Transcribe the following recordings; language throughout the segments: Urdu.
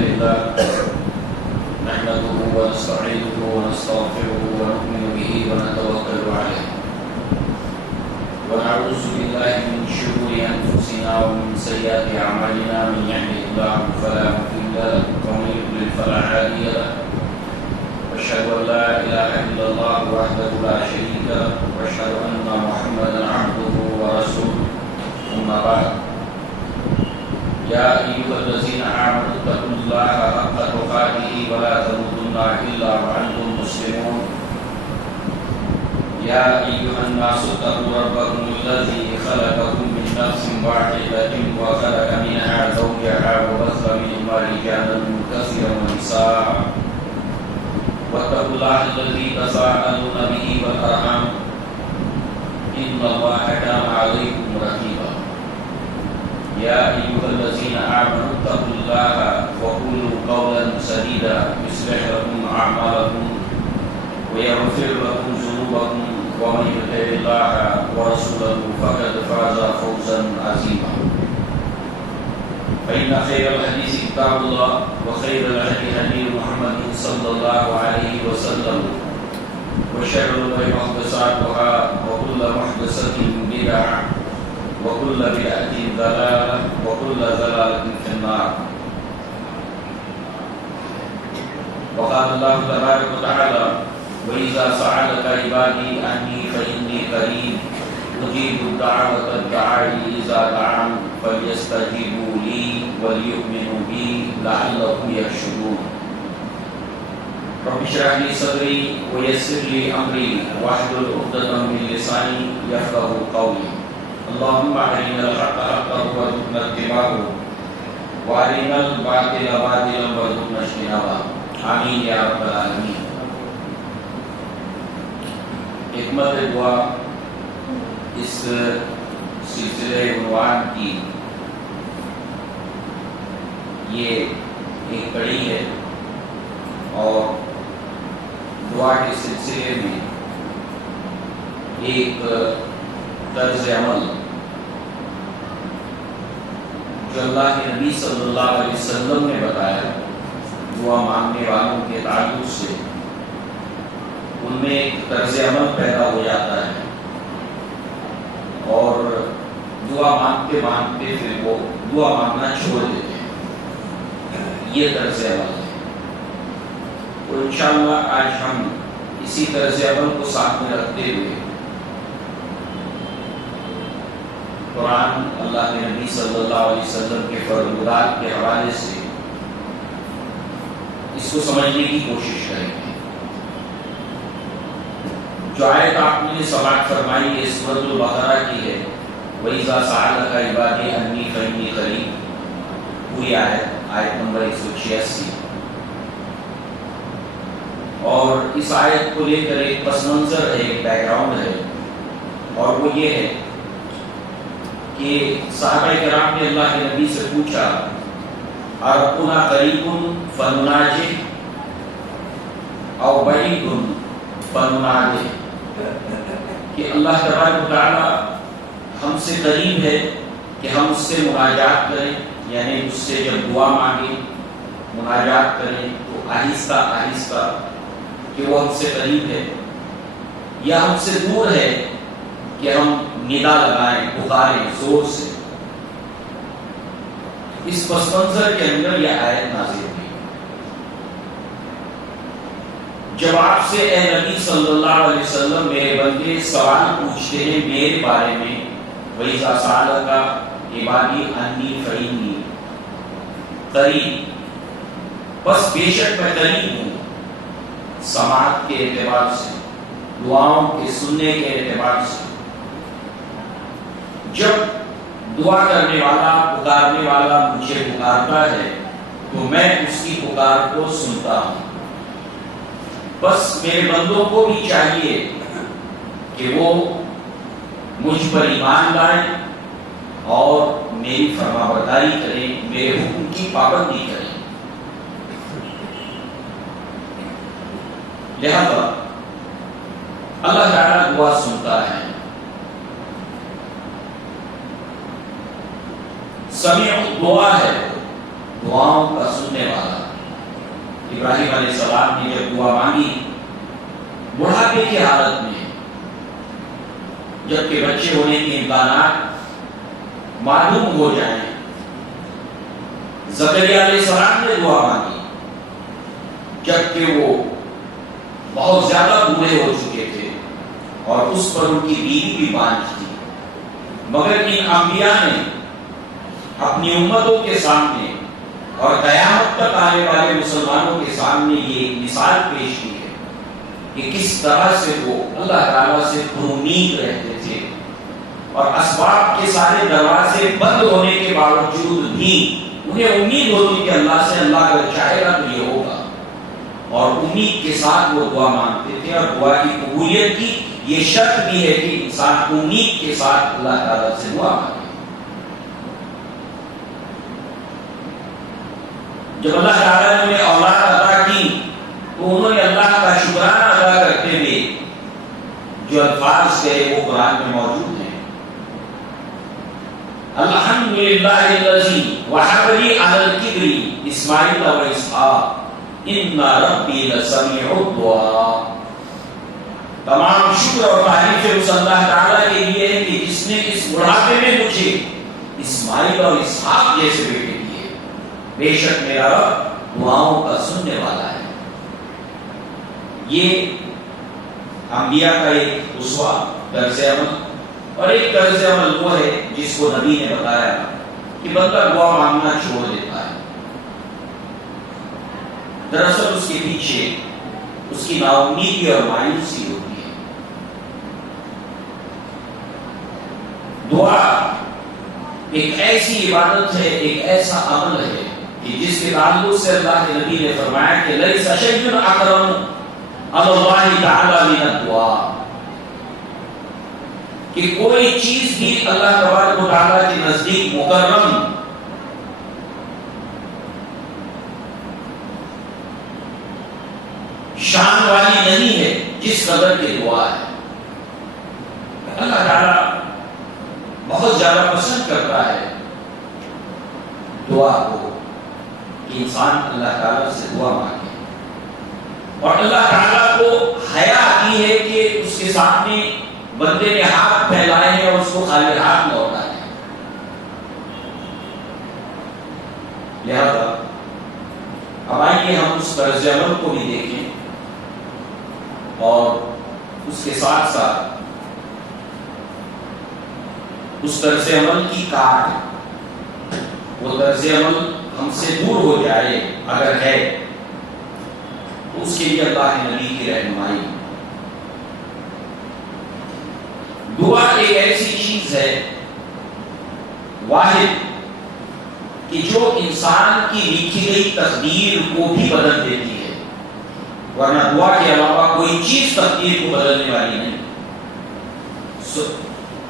لله نحمده ونستعينه ونستغفره ونؤمن به ونتوكل عليه ونعوذ بالله من شرور أنفسنا ومن سيئات أعمالنا من يهده الله فلا مضل له ومن يضلل فلا هادي له وأشهد أن لا إله إلا الله وحده لا شريك له وأشهد أن محمدا عبده ورسوله أما بعد يا أيها الذين آمنوا اتقوا الله حق تقاته ولا تموتن إلا وأنتم مسلمون يا أيها الناس اتقوا ربكم الذي خلقكم من نفس واحدة وخلق منها زوجها وبث منهما رجالا كثيرا ونساء واتقوا الله الذي تساءلون به والأرحام إن الله كان عليكم رقيبا يا أيها الذين آمنوا اتقوا الله وقولوا قولا سديدا يصلح لكم أعمالكم ويغفر لكم ذنوبكم ومن يطع الله ورسوله فقد فاز فوزا عظيما فإن خير الحديث كتاب الله وخير الهدي هدي محمد صلى الله عليه وسلم وشر الأمور محدثاتها وكل محدثة بدعة وكل بدعة ضلالة وكل ضلالة في النار. وقال الله تبارك وتعالى وإذا سألك عبادي عني فإني قريب أجيب دعوة الداعي إذا دعان فليستجيبوا لي وليؤمنوا بي لعلهم يرشدون. رب اشرح لي صدري ويسر لي أمري واحلل عقدة من لساني يفقهوا قولي. اللهم أرنا الحق حقا وارزقنا اتباعه وأرنا الباطل باطلا وارزقنا اجتنابه آمين يا رب العالمين. حکمت دعا اس سلسلے عنوان کی یہ ایک کڑی ہے اور دعا کے سلسلے میں ایک طرز عمل جو اللہ کے نبی صلی اللہ علیہ وسلم نے بتایا دعا مانگنے والوں کے تعلق سے ان میں ایک طرز عمل پیدا ہو جاتا ہے اور دعا مانگتے مانگتے پھر وہ دعا مانگنا چھوڑ دیتے ہیں. یہ طرز عمل ہے. تو انشاءاللہ آج ہم اسی طرز عمل کو ساتھ میں رکھتے ہوئے قرآن اللہ کے نبی صلی اللہ علیہ وسلم کے فرمودات کے حوالے سے اس کو سمجھنے کی کوشش کریں گے. جو آیت آپ نے سماعت فرمائی یہ سورۃ البقرہ کی ہے. وَإِذَا سَأَلَكَ عِبَادِي عَنِّي فَإِنِّي قَرِيبٌ. پوری آیت نمبر 186. اور اس آیت کو لے کر ایک پس منظر ہے, ایک بیک گراؤنڈ ہے, اور وہ یہ ہے کہ صحابہ کرام نے اللہ کے نبی سے پوچھا اَرَبُّنَا قَرِيبٌ فَنُنَاجِهُ أَوْ بَعِيدٌ فَنُنَادِهُ, کہ اللہ تبارک و تعالی ہم سے قریب ہے کہ ہم اس سے مناجات کریں, یعنی اس سے جب دعا مانگیں مناجات کریں تو آہستہ آہستہ کہ وہ ہم سے قریب ہے, یا ہم سے دور ہے کہ ہم ندا لگائیں پکاریں زور سے. اس پس منظر کے اندر یہ آیت نازل ہوئی. جب آپ سے اے نبی صلی اللہ علیہ وسلم میرے بندے سوال پوچھتے ہیں میرے بارے میں وَإِذَا سَأَلَكَ عِبَادِي عَنِّي فَإِنِّي قریب, بس بے شک میں قریب ہوں سماعت کے اعتبار سے, دعاؤں کے سننے کے اعتبار سے. جب دعا کرنے والا پکارنے والا مجھے پکارتا ہے تو میں اس کی پکار کو سنتا ہوں. بس میرے بندوں کو بھی چاہیے کہ وہ مجھ پر ایمان لائیں اور میری فرما برداری کریں, میرے حکم کی پابندی کریں. لہذا اللہ تعالیٰ دعا سنتا ہے. سمیع دعا ہے دعاؤں کا سننے والا۔ ابراہیم علیہ السلام نے جب دعا مانگی بڑھاپے کی حالت میں، جبکہ بچے ہونے کے امکانات معلوم ہو جائیں، زکریا علیہ السلام نے دعا مانگی جبکہ وہ بہت زیادہ بوڑھے ہو چکے تھے اور اس پر ان کی بیوی بھی بانجھ تھی، مگر ان انبیاء نے اپنی امتوں کے سامنے اور قیامت تک آنے والے مسلمانوں کے سامنے یہ مثال پیش کی ہے کہ کس طرح سے وہ اللہ تعالیٰ سے امید رہتے تھے، اور اسباب کے سارے دروازے بند ہونے کے باوجود بھی انہیں امید ہوتی کہ اللہ سے اللہ اگر چاہے گا تو یہ ہوگا، اور امید کے ساتھ وہ دعا مانگتے تھے۔ اور دعا کی قبولیت کی یہ شرط بھی ہے کہ انسان امید کے ساتھ اللہ تعالیٰ سے دعا مانگے۔ جب اللہ تعالیٰ نے انہیں اولاد عطا کی تو انہوں نے اللہ کا شکرانہ ادا کرتے ہوئے جو الفاظ گئے وہ قرآن میں موجود ہیں۔ الحمدللہ الذی وہب لی علی الکبر اسماعیل و اسحاق ان ربی لسمیع الدعاء۔ تمام شکر اور تعریف اس اللہ تعالیٰ کے لیے ہے کہ جس نے اس بڑھاپے میں مجھے اسماعیل اور اسحاق جیسے بیٹے دیے، بے شک میرا رب دعاؤں کا سننے والا ہے۔ یہ انبیاء کا ایک اسوہ طرز عمل، اور ایک طرز عمل وہ ہے جس کو نبی نے بتایا کہ بندہ دعا مانگنا چھوڑ دیتا ہے، دراصل اس کے پیچھے اس کی نا امیدی اور مایوسی ہوتی ہے۔ دعا ایک ایسی عبادت ہے، ایک ایسا عمل ہے کہ جس کے تعلق سے اللہ کے نبی نے فرمایا کہ لیس شیء اکرم علی اللہ تعالی من الدعاء، کہ کوئی چیز بھی اللہ تبارک و تعالیٰ کے نزدیک مکرم شان والی نہیں ہے جس قدر کی دعا ہے۔ اللہ تعالیٰ بہت زیادہ پسند کرتا ہے دعا کو، کہ انسان اللہ تعالیٰ سے دعا مانگے، اور اللہ تعالیٰ کو حیا آتی ہے کہ اس کے سامنے بندے نے ہاتھ پھیلائے ہیں اور اس کو خالی ہاتھ لوٹائے ہیں۔ لہذا اب آئیے ہم اس طرز عمل کو بھی دیکھیں اور اس کے ساتھ ساتھ اس طرز عمل کی کاٹ، وہ طرز عمل ہم سے دور ہو جائے اگر ہے تو اس کے لیے اللہ کے نبی کی رہنمائی۔ دعا ایک ایسی چیز ہے واحد کہ جو انسان کی لکھی گئی تقدیر کو بھی بدل دیتی ہے، ورنہ دعا کے علاوہ کوئی چیز تقدیر کو بدلنے والی نہیں۔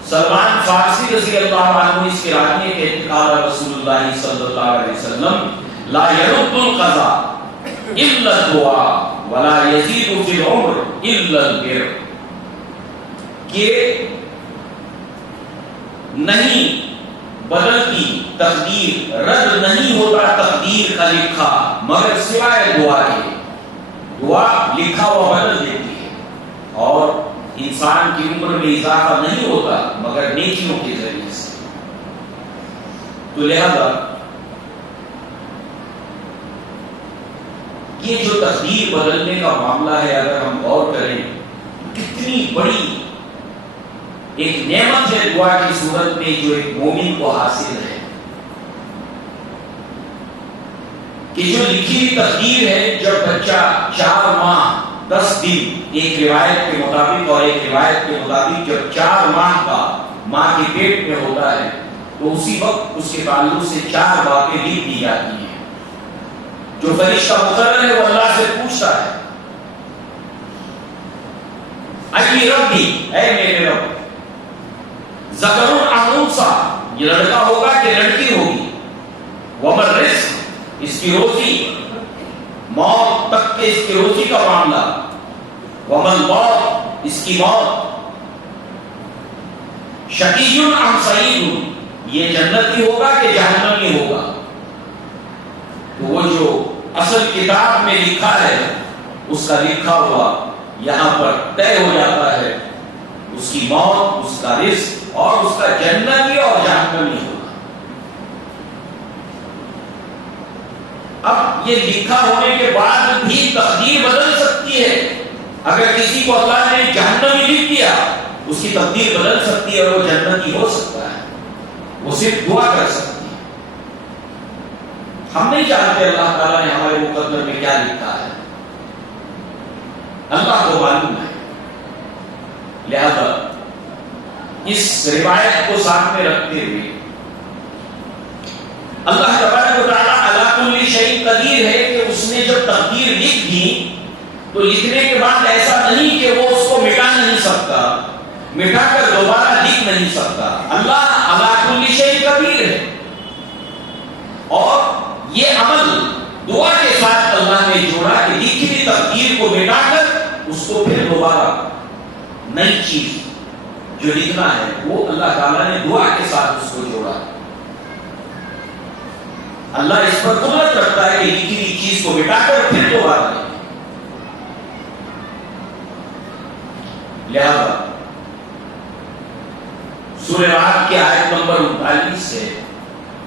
سلمان فارسی رضی اللہ عنہ اس کے راوی کے قال رسول اللہ صلی اللہ علیہ وسلم لا يرد القضاء الا الدعاء ولا يزيد في العمر الا البر، کہ نہیں بدلتی تقدیر، رد نہیں ہوتا تقدیر کا لکھا مگر سوائے دعا کے۔ دعا لکھا ہوا بدل دیتی ہے، اور انسان کی عمر میں اضافہ نہیں ہوتا مگر نیکیوں کے ذریعے سے۔ تو لہذا یہ جو تقدیر بدلنے کا معاملہ ہے، اگر ہم غور کریں کتنی بڑی ایک نعمت ہے دعا کی صورت میں جو ایک مومن کو حاصل ہے، کہ جو لکھی ہوئی تقدیر ہے جب بچہ 4 ماہ 10 دن ایک روایت کے مطابق اور ایک روایت کے مطابق جب 4 ماہ کا ماں کے پیٹ میں ہوتا ہے تو اسی وقت اس کے تعلق سے 4 باتیں لکھ دی جاتی ہیں۔ جو فرشتہ مقرر ہے وہ اللہ سے پوچھتا ہے ائی ربی، اے میرے رب، ذکر ام انثی، یہ لڑکا ہوگا کہ لڑکی ہوگی، وما الرزق، اس کی روزی، موت تک کے اس کی روزی کا معاملہ، وما الموت، اس کی موت، شقی ام سعید، یہ جنتی ہوگا کہ جہنمی ہوگا، تو وہ جو اصل کتاب میں لکھا ہے اس کا لکھا ہوا یہاں پر طے ہو جاتا ہے، اس کی موت، اس کا رزق اور اس کا جنتی اور جہنمی ہونا۔ اب یہ لکھا ہونے کے بعد بھی تقدیر بدل سکتی ہے۔ اگر کسی کو اللہ نے جہنمی لکھ دیا، اس کی تقدیر بدل سکتی ہے اور وہ جنتی ہو سکتا ہے، وہ صرف دعا کر سکتی ہے۔ ہم نہیں جانتے اللہ تعالیٰ نے ہمارے مقدر میں کیا لکھا ہے، اللہ کو معلوم ہے۔ لہذا اس روایت کو ساتھ میں رکھتے ہوئے اللہ تبارک و تعالیٰ علی کل شیء قدیر ہے کہ اس نے جب تقدیر لکھ دی تو لکھنے کے بعد ایسا نہیں کہ وہ اس کو مٹا نہیں سکتا، مٹا کر دوبارہ لکھ نہیں سکتا۔ اللہ علی کل شیء قدیر ہے، اور یہ عمل دعا کے ساتھ اللہ نے جوڑا کہ لکھی ہوئی تقدیر کو مٹا کر اس کو پھر دوبارہ نئی چیز جو لکھنا ہے وہ اللہ تعالیٰ نے دعا کے ساتھ اس کو جوڑا۔ اللہ اس پر قدرت رکھتا ہے کہ لکھی ہوئی چیز کو مٹا کر پھر دوبارہ لکھے۔ لہذا سورہ رعد کی آیت نمبر 39 سے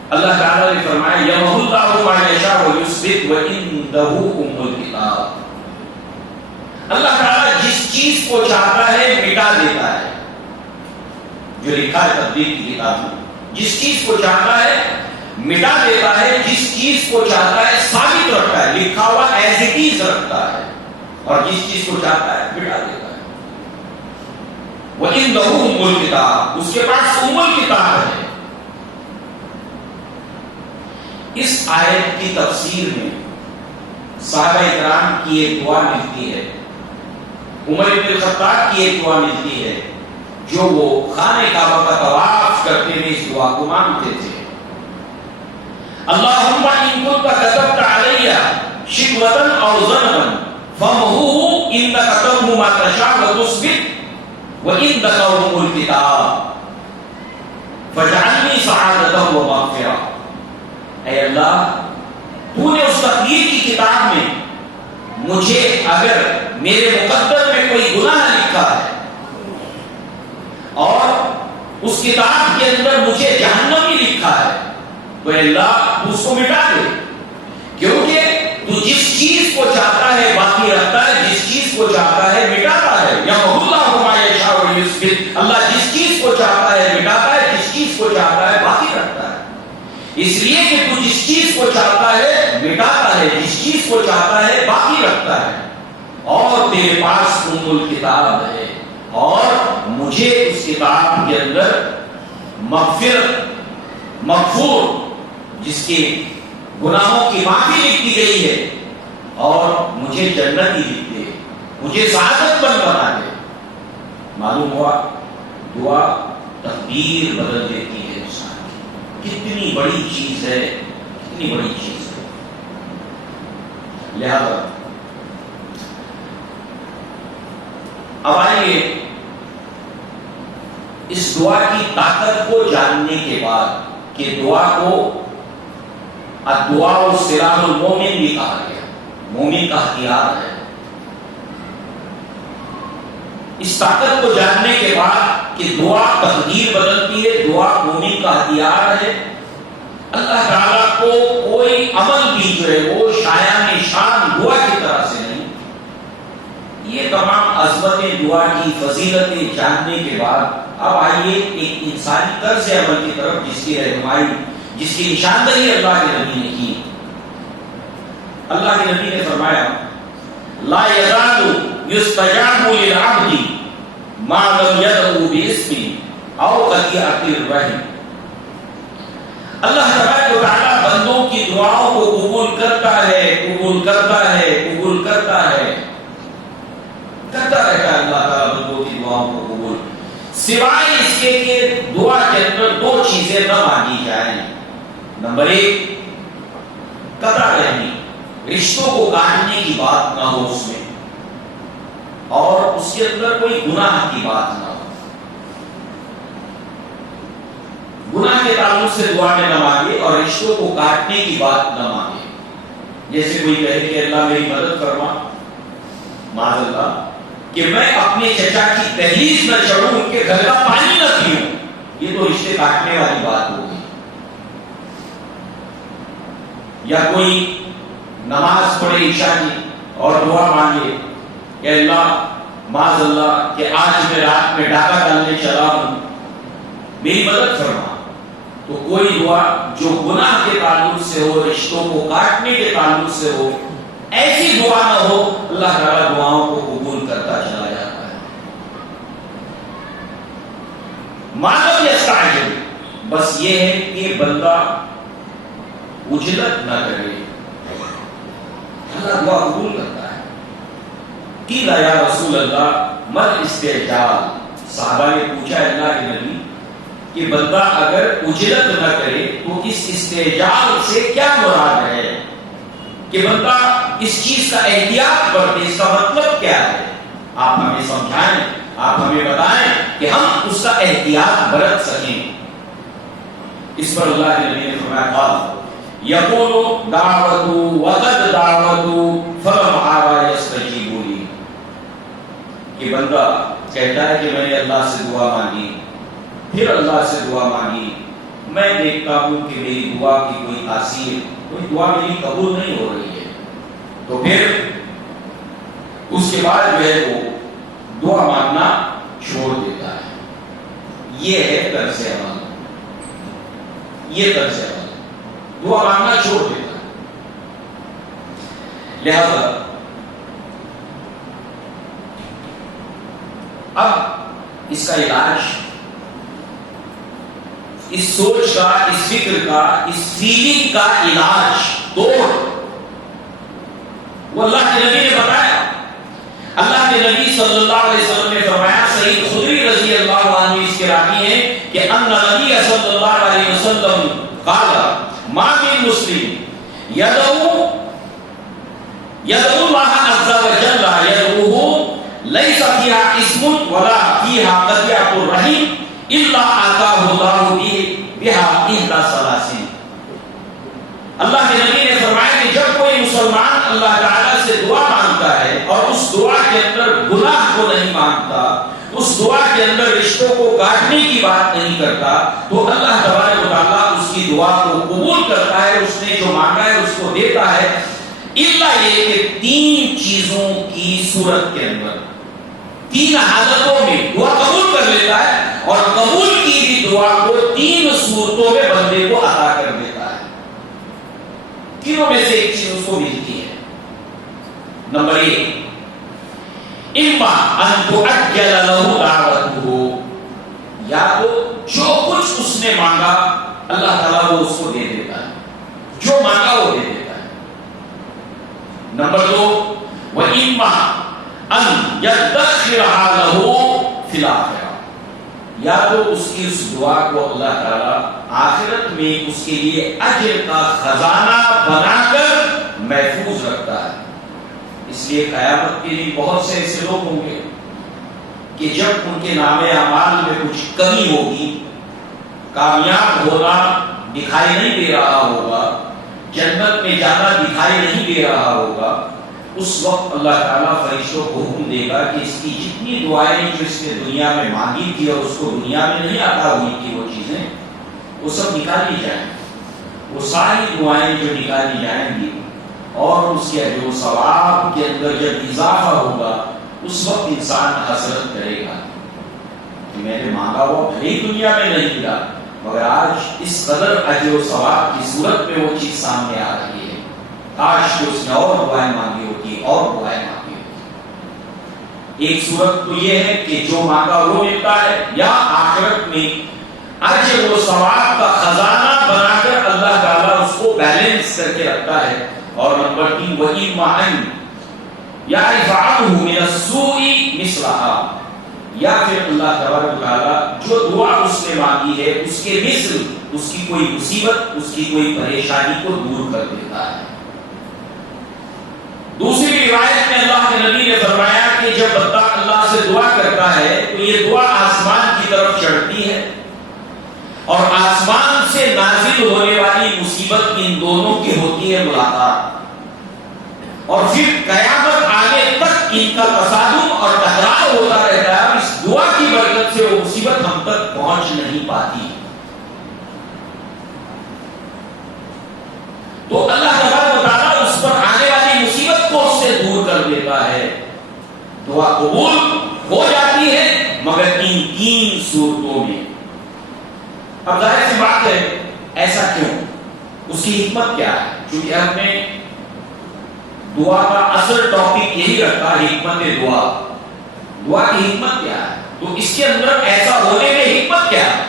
اللہ تعالیٰ نے فرمایا یمحو اللہ ما یشاء ویثبت وعندہ ام الکتاب۔ اللہ تعالیٰ جس چیز کو چاہتا ہے مٹا دیتا ہے، جو لکھا ہے تقدیر کی کتاب میں، جس چیز کو چاہتا ہے مٹا دیتا ہے، جس چیز کو چاہتا ہے ثابت رکھتا ہے، لکھا ہوا ایز اٹ از رکھتا ہے، اور جس چیز کو چاہتا ہے مٹا دیتا ہے۔ وعندہ ام الکتاب، اس کے پاس ام الکتاب ہے۔ اس آیت کی تفسیر میں صحابہ کرام کی ایک دعا ملتی ہے، عمر بن الخطاب کی ایک دعا ملتی ہے، جو وہ خانہ کعبہ کا طواف کرتے ہوئے اس دعا کو مانگتے تھے۔ اللہم ان کنت كتبت علی شکوۃ او ذنبا فامحوه انک تمحو ما تشاء وتثبت وعندک ام الکتاب فاجعلنی سعادۃ ومغفرۃ۔ اے اللہ، تو نے اس تقدیر کی کتاب میں مجھے اگر میرے مقدر میں کوئی گناہ لکھا ہے اور اس کتاب کے اندر مجھے جہنمی لکھا ہے تو اے اللہ تو اس کو مٹا دے، کیونکہ تو جس چیز کو چاہتا ہے باقی رکھتا ہے، جس چیز کو چاہتا ہے مٹاتا ہے۔ یمحو اللہ ما یشاء ویثبت، اللہ جس چیز کو چاہتا ہے مٹاتا ہے، جس چیز کو چاہتا ہے باقی رکھتا ہے۔ اس لیے کہ تو جس چیز کو چاہتا ہے مٹاتا ہے، جس چیز کو چاہتا ہے باقی رکھتا ہے، اور تیرے پاس ام الکتاب ہے، اور مجھے اس کتاب کے اندر مغفور جس کے گناہوں کی معافی لکھ دی گئی ہے، اور مجھے جنتی لکھ دے، مجھے سعادت مند بنا دے۔ معلوم ہوا دعا تقدیر بدل دیتی ہے انسان کی۔ کتنی بڑی چیز ہے، کتنی بڑی چیز ہے۔ لہذا اب آئیے اس دعا کی طاقت کو جاننے کے بعد کہ دعا کو الدعاء سلاح المومن بھی کہا گیا، مومن کا ہتھیار ہے۔ اس طاقت کو جاننے کے بعد کہ دعا تقدیر بدلتی ہے، دعا مومن کا ہتھیار ہے، اللہ تعالیٰ کو کوئی عمل بھی جو ہے وہ شایان شان دعا کی طرح سے نہیں۔ یہ تمام عظمتیں دعا کی فضیلتیں جاننے کے بعد اب آئیے ایک انسانی طرز عمل کی طرف جس کی رہنمائی، جس کی نشاندہی اللہ کے نبی نے کی۔ اللہ کے نبی نے فرمایا لا یزال یستجاب للعبد ما لم يدعو باسم او قطیعۃ الرحم۔ اللہ تبارک و تعالیٰ بندوں کی دعاؤں کو قبول کرتا ہے، قبول کرتا ہے، قبول کرتا ہے، کرتا رہتا ہے اللہ تعالیٰ بندوں کی دعاؤں کو قبول، سوائے اس کے کہ دعا کے اندر دو چیزیں نہ مانگی جائیں۔ نمبر ایک، قطع رحمی، رشتوں کو کاٹنے کی بات نہ ہو اس میں، اور اس کے اندر کوئی گناہ کی بات نہ ہو۔ گناہ کے تعلق سے دعا میں نہ مانگے اور رشتوں کو کاٹنے کی بات نہ مانگے۔ جیسے کوئی کہے کہ اللہ میری مدد فرما، معاذ اللہ، کہ میں اپنے چچا کی دہلیز نہ چڑھوں، ان کے گھر کا پانی نہ پیوں، یہ تو رشتے کاٹنے والی بات ہوگی۔ یا کوئی نماز پڑھے عشاء کی اور دعا مانگے کہ اللہ معاذ اللہ کہ آج میں رات میں ڈاکہ ڈالنے چلا ہوں، میری مدد فرما، تو کوئی دعا جو گناہ کے تعلق سے ہو، رشتوں کو کاٹنے کے تعلق سے ہو، ایسی دعا نہ ہو، اللہ تعالیٰ دعاؤں کو قبول کرتا چلا جاتا ہے۔ مانو یستعجل، بس یہ ہے کہ بندہ اجلت نہ کرے، اللہ دعا قبول کرتا ہے۔ قیل یا رسول اللہ مل استعجال، صحابہ نے پوچھا اللہ کے نبی کہ بندہ اگر اجلت نہ کرے تو اس استعجال سے کیا مراد ہے، کہ بندہ اس چیز کا احتیاط برتے، اس کا مطلب کیا ہے؟ آپ ہمیں سمجھائیں، آپ ہمیں بتائیں کہ ہم اس کا احتیاط برت سکیں۔ اس پر اللہ کے نبی نے فرمایا قال یقول دعوت وقد دعوت فلم آوا یستجیبوا لی، کہ بندہ کہتا ہے کہ میں نے اللہ سے دعا مانگی، پھر اللہ سے دعا مانگی، میں دیکھتا ہوں کہ میری دعا کی کوئی تاثیر، کوئی دعا میری قبول نہیں ہو رہی ہے، تو پھر اس کے بعد جو ہے وہ دعا مانگنا چھوڑ دیتا ہے۔ یہ ہے طرز عمل، یہ طرز عمل، دعا مانگنا چھوڑ دیتا ہے۔ لہذا اب اس کا علاج، اس سوچ کا، اس فکر کا، اس فیلنگ کا علاج توڑ وہ اللہ کے نبی نے بتایا۔ اللہ کے نبی صلی اللہ علیہ وسلم نے فرمایا، سعید خدری رضی اللہ عنہ اس کے راوی ہیں کہ ان نبی صلی اللہ علیہ وسلم قال ما من مسلم يدعو الله عز وجل يدعوه ليس فيها اسم ولا فيها قطيعة الرحم الا آتاه الله بها احدى ثلاث۔ اللہ کے نبی نے فرمایا کہ جب کوئی مسلمان اللہ تعالیٰ سے دعا مانگتا ہے اور اس دعا کے اندر گناہ کو نہیں مانگتا، اس دعا کے اندر رشتوں کو کاٹنے کی بات نہیں کرتا، تو اللہ تبارک و تعالیٰ اس کی دعا کو قبول کرتا ہے، اس نے جو مانگا ہے اس کو دیتا ہے، الا یہ کہ تین چیزوں کی صورت کے اندر، تین حالتوں میں دعا قبول کر لیتا ہے، اور قبول کی بھی دعا کو تین صورتوں میں بندے کو عطا کر دیتا ہے۔ تینوں میں سے ایک چیز اس کو ملتی ہے۔ نمبر ایک، اما ان تعجل له دعوته، یا تو جو کچھ اس نے مانگا اللہ تعالیٰ وہ اس کو دے دیتا ہے، جو مانگا وہ دے دیتا ہے۔ نمبر دو، وَإِمَّا أَن يَدَّخِرَهَا لَهُ فِي الْآخِرَةِ، یا تو اس کی اس دعا کو اللہ تعالیٰ آخرت میں اس کے لیے اجر کا خزانہ بنا کر محفوظ رکھتا ہے۔ اس لیے قیامت کے لیے بہت سے ایسے لوگ ہوں گے کہ جب ان کے نام اعمال میں کچھ کمی ہوگی، کامیاب ہونا دکھائی نہیں دے رہا ہوگا، جنت میں جانا دکھائی نہیں دے رہا ہوگا، اس وقت اللہ تعالیٰ فرشتوں کو حکم دے گا کہ اس کی جتنی دعائیں جو اس نے دنیا میں مانگی تھی اور اس کو دنیا میں نہیں عطا ہوئی تھی وہ چیزیں، وہ سب نکالی جائیں، وہ ساری دعائیں جو نکالی جائیں گی، اور اس کے جو ثواب کے اندر جب اضافہ ہوگا اس وقت انسان حسرت کرے گا کہ میں نے مانگا وہ بھلے ہی دنیا میں نہیں ملا، مگر آج اس قدر اجر و ثواب کی صورت میں وہ چیز سامنے آ رہی ہے، کاش کہ اس نے اور دعائیں مانگی ہوتی، اور دعائیں مانگی ہوتی۔ ایک صورت تو یہ ہے کہ جو مانگا وہ ملتا ہے، یا آخرت میں اجر و ثواب کا خزانہ بنا کر اللہ تعالیٰ اس کو بیلنس کر کے رکھتا ہے۔ اور نمبر تین، وَإِمَّا أَن يَعْرِفَ عَنْهُ مِنَ السُّوءِ مِثْلَهَا، یا پھر اللہ تبارک و تعالیٰ جو دعا اس نے مانگی ہے اس کے مثل، اس کی کوئی مصیبت، اس کی کوئی پریشانی کو دور کر دیتا ہے۔ دوسری روایت میں اللہ کے نبی نے فرمایا کہ جب بندہ اللہ سے دعا کرتا ہے تو یہ دعا آسمان کی طرف چڑھتی ہے، اور آسمان سے نازل ہونے والی مصیبت ان دونوں کی ہوتی ہے ملاقات۔ اور پھر قیامت آنے تک ان کا تصادم اور ٹکراؤ ہوتا رہتا ہے. اس دعا کی برکت سے وہ مصیبت ہم تک پہنچ نہیں پاتی. تو اللہ تبارک و تعالیٰ اس پر آنے والی مصیبت کو اس سے دور کر دیتا ہے. دعا قبول ہو جاتی ہے مگر ان 3 صورتوں میں. اب ظاہر سی بات ہے ایسا کیوں؟ اس کی حکمت کیا ہے؟ چونکہ ہم نے دعا کا اصل ٹاپک یہی رکھا ہے حکمت دعا. دعا کی حکمت کیا ہے؟ تو اس کے اندر ایسا ہونے میں حکمت کیا ہے؟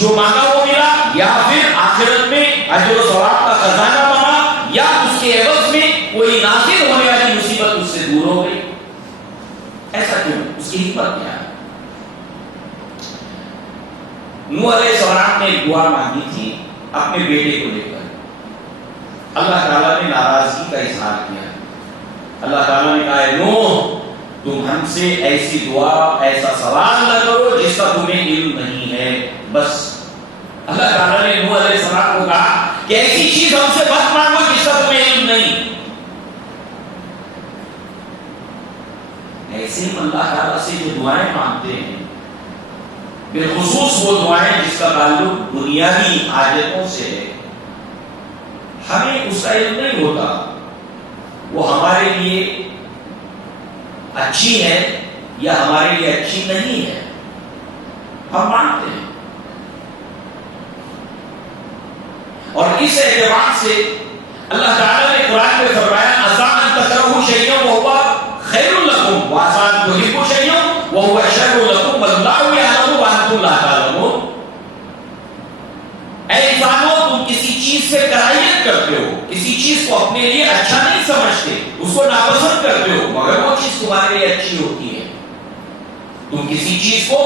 جو مانگا وہ ملا، یا پھر آخرت میں اجر و ثواب کا خزانہ بنا، یا اس کے عوض میں کوئی نازل ہونے والی مصیبت اس سے دور ہو گئی. ایسا کیوں؟ اس کی حکمت کیا ہے؟ نوح علیہ السلام نے دعا مانگی تھی اپنے بیٹے کو لے کر. اللہ تعالیٰ نے ناراضگی کا اظہار کیا. اللہ تعالیٰ نے کہا نوح تم ہم سے ایسی دعا ایسا سوال نہ کرو جس کا تمہیں علم نہیں ہے. بس اللہ تعالیٰ نے نوح علیہ السلام کو کہا کہ ایسی چیز ہم سے مت مانگو جس کا تمہیں علم نہیں. ایسے ہم اللہ تعالیٰ سے جو دعائیں مانگتے ہیں بالخصوص وہ دعائیں جس کا تعلق بنیادی حاجتوں سے ہے، ہمیں اس کا علم نہیں ہوتا وہ ہمارے لیے اچھی ہے یا ہمارے لیے اچھی نہیں ہے. ہم مانتے ہیں اور اس اعتبار سے اللہ تعالیٰ نے قرآن میں فرمایا عسیٰ ان تکرہوا شیئا وہو خیر لکم وعسیٰ ان تحبوا شیئا وہو شر لکم واللہ یعلم وانتم لا تعلمون. اے انسانوں تم کسی چیز سے کراہیت کرتے ہو، کسی چیز کو اپنے لیے اچھا نہیں سمجھتے، اس کو ناپسند کرتے ہو مگر وہ چیز تمہارے لیے اچھی ہوتی ہے. تم کسی چیز کو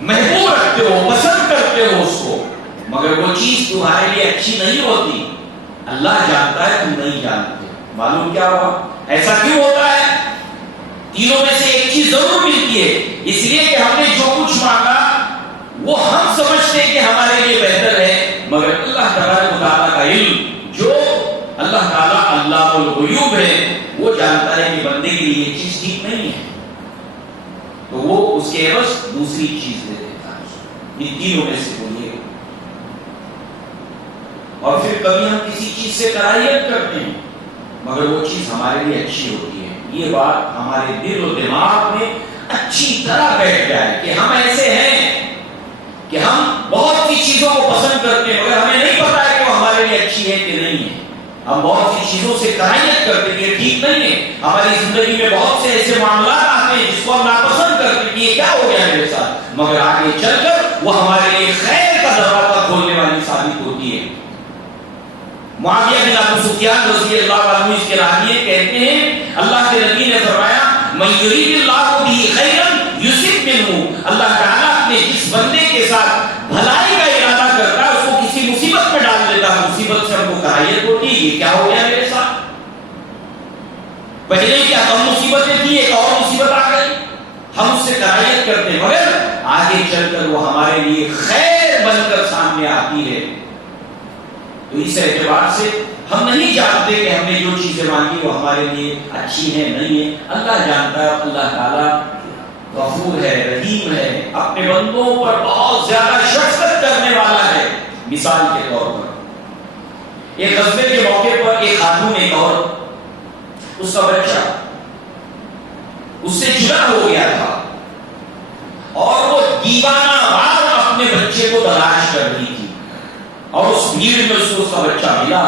محبوب رکھتے ہو، پسند کرتے ہو اس کو مگر وہ چیز تمہارے لیے اچھی نہیں ہوتی. اللہ جانتا ہے تم نہیں جانتے. معلوم کیا ہوا؟ ایسا کیوں ہوتا ہے؟ تینوں میں سے ایک چیز ضرور ملتی ہے، اس لیے کہ ہم نے جو کچھ مانگا وہ ہم سمجھتے ہیں کہ ہمارے لیے بہتر ہے مگر اللہ تبارک و تعالیٰ کا علم جو اللہ تعالیٰ علام الغیوب ہے وہ جانتا ہے کہ بندے کے لیے یہ چیز ٹھیک نہیں ہے تو وہ اس کے عوض دوسری چیز دے دیتا ہے. ان تینوں میں سے بولیے. اور پھر کبھی ہم کسی چیز سے کراہیت کرتے ہیں مگر وہ چیز ہمارے لیے اچھی ہوتی ہے. یہ بات ہمارے دل و دماغ میں اچھی طرح بیٹھ جائے کہ ہم ایسے ہیں کہ ہم بہت سی چیزوں کو پسند کرتے ہیں مگر ہمیں نہیں پتا ہے کہ وہ ہمارے لیے اچھی ہے کہ نہیں ہے. ہم بہت سی چیزوں سے کراہیت کرتے ہیں یہ ٹھیک نہیں ہے. ہماری زندگی میں بہت سے ایسے معاملات آتے ہیں جس کو ہم ناپسند کرتے ہیں کہ یہ کیا ہو گیا میرے ساتھ مگر آگے چل کر وہ ہمارے لیے خیر کا دروازہ کھولنے والی ثابت ہوتی ہے. معاویہ بن ابو سفیان رضی اللہ عنہ اس کے راوی کہتے ہیں اللہ کے نبی نے فرمایا من یرید اللہ بہ خیرا یصب منہ. اللہ تعالیٰ اپنے جس بندے کے ساتھ بھلائی کا ارادہ کرتا ہے اس کو کسی مصیبت میں ڈال دیتا ہے. مصیبت سے ہم کو کراہیت ہوتی ہے یہ کیا ہو گیا میرے ساتھ. پہلے کیا کم مصیبتیں تھی ایک اور مصیبت آ گئی ہم اس سے کراہیت کرتے مگر آگے چل کر وہ ہمارے لیے خیر بن کر سامنے آتی ہے. تو اس اعتبار سے ہم نہیں جانتے کہ ہم نے جو چیزیں مانگی وہ ہمارے لیے اچھی ہے نہیں ہے. اللہ جانتا ہے. اللہ تعالیٰ غفور ہے، رحیم ہے، اپنے بندوں پر بہت زیادہ شفقت کرنے والا ہے. مثال کے طور پر ایک غزوے کے موقع پر ایک خاتون ایک عورت اس کا بچہ اس سے جدا ہو گیا تھا اور وہ دیوانہ وار اپنے بچے کو تلاش کر رہی تھی اور اس بھیڑ میں اس کو اس کا بچہ ملا.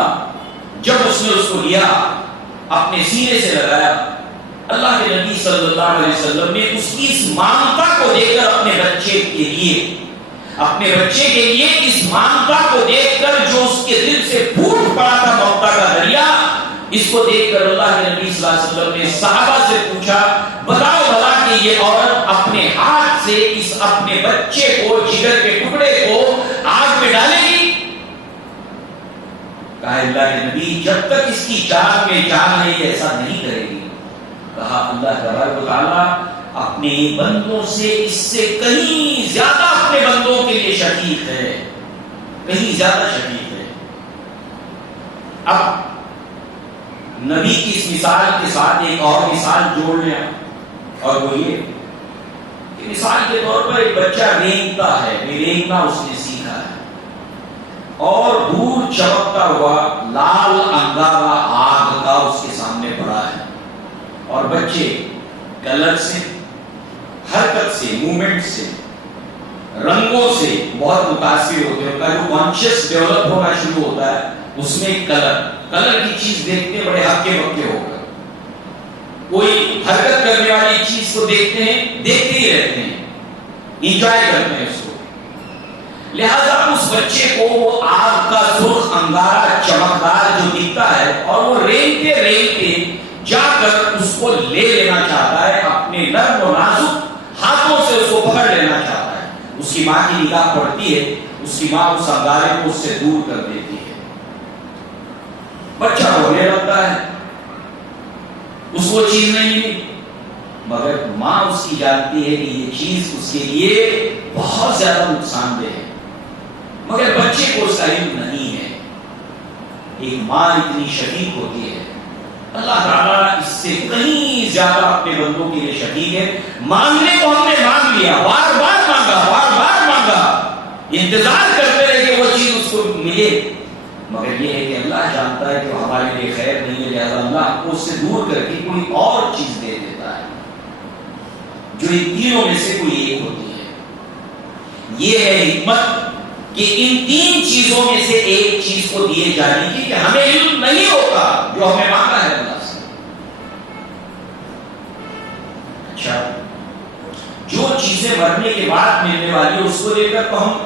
جب اس نے اس کو لیا اپنے سینے سے لگایا اللہ کے نبی صلی اللہ علیہ وسلم نے اس کی اس مامتا کو دیکھ کر اپنے بچے کے لیے اس مامتا کو دیکھ کر جو اس کے دل سے پھوٹ پڑا تھا ممتا کا دریا اس کو دیکھ کر اللہ کے نبی صلی اللہ علیہ وسلم نے صحابہ سے پوچھا بتاؤ بھلا کہ یہ عورت اپنے ہاتھ سے اس اپنے بچے کو جگر کے ٹکڑے کو آگ میں ڈالے گی؟ کہا اللہ کے نبی جب تک اس کی جان میں جان ہے یہ ایسا نہیں کرے گی. کہا اللہ تبارک و تعالیٰ اپنے بندوں سے اس سے کہیں زیادہ اپنے بندوں کے لیے شفیق ہے، کہیں زیادہ شفیق ہے. اب نبی کی اس مثال کے ساتھ ایک اور مثال جوڑ لیں، اور وہ یہ کہ مثال کے طور پر ایک بچہ رینگتا ہے، رینگنا اس نے سیکھا ہے، اور دور چمکتا ہوا لال انگارا آگ کا اس کے سامنے پڑا ہے، اور بچے کلر سے، حرکت سے، موومنٹ سے، رنگوں سے بہت متاثر ہوتے ہیں۔ ان کا جو کانشیس ڈیولپ ہونا شروع ہوتا ہے، اس میں کلر کی چیز دیکھتے بڑے ہکے بکے ہو کر، کوئی حرکت کرنے والی چیز کو دیکھتے ہیں، دیکھتے ہی رہتے ہیں، انجوائے کرتے ہیں اس کو۔ لہذا اس بچے کو وہ آگ کا سرخ انگارا چمکدار جو دکھتا ہے، اور وہ رینگتے رینگتے جا کر اس کو لے لینا چاہتا ہے، اپنے نرم و نازک ہاتھوں سے اس کو پکڑ لینا چاہتا ہے۔ اس کی ماں کی نگاہ پڑتی ہے، اس کی ماں اس انگارے کو اس سے دور کر دیتی ہے، بچہ رونے لگتا ہے، اس کو چیز نہیں ملی، مگر ماں اس کی جانتی ہے کہ یہ چیز اس کے لیے بہت زیادہ نقصان دہ ہے، مگر بچے کو اس کا علم نہیں ہے۔ ایک ماں اتنی شفیق ہوتی ہے، اللہ تعالیٰ اس سے کہیں زیادہ اپنے بندوں کے لیے شفیق ہے۔ مانگنے کو ہم نے مانگ لیا، بار بار مانگا، بار بار مانگا، انتظار کرتے رہے کہ وہ چیز اس کو ملے، مگر یہ ہے کہ اللہ جانتا ہے کہ وہ ہمارے لیے خیر نہیں ہے، لہذا اللہ کو اس سے دور کر کے کوئی اور چیز دے دیتا ہے جو ان تینوں میں سے کوئی ایک ہوتی ہے۔ یہ ہے حکمت کہ ان تین چیزوں میں سے ایک چیز کو دیے جانے کی، کہ ہمیں علم نہیں ہوتا جو ہمیں مانگا ہے اللہ سے۔ اچھا، جو چیزیں مرنے کے بعد ملنے والی اس کو لے کر تو ہم،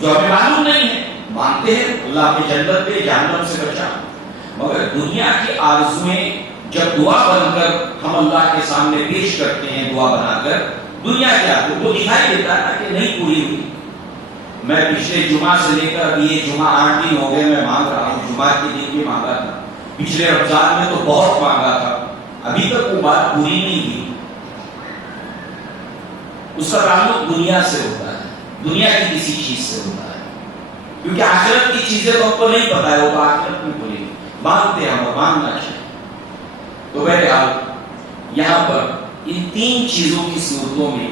جو ہمیں معلوم نہیں ہے، مانتے ہیں اللہ کے جنت دے، جہنم سے بچا، مگر دنیا کی آرزویں جب دعا بن کر ہم اللہ کے سامنے پیش کرتے ہیں، دعا بنا کر، دنیا کیا تو دکھائی دیتا ہے کہ نہیں پوری ہوئی۔ میں پچھلے جمعہ سے لے کر ابھی یہ جمعہ 8 دن ہو گئے میں مانگ رہا ہوں، جمعہ کے دن بھی مانگا تھا، پچھلے رمضان میں تو بہت مانگا تھا، ابھی تک وہ بات پوری نہیں ہوئی۔ اس کا تعلق دنیا سے ہوتا ہے، دنیا کی کسی چیز سے ہوتا ہے، کیونکہ آخرت کی چیزیں تو ہم کو نہیں پتا ہے، وہ تو آخرت میں پوری مانگتے ہیں اور مانگنا چاہیے۔ تو بہرحال یہاں پر ان تین چیزوں کی صورتوں میں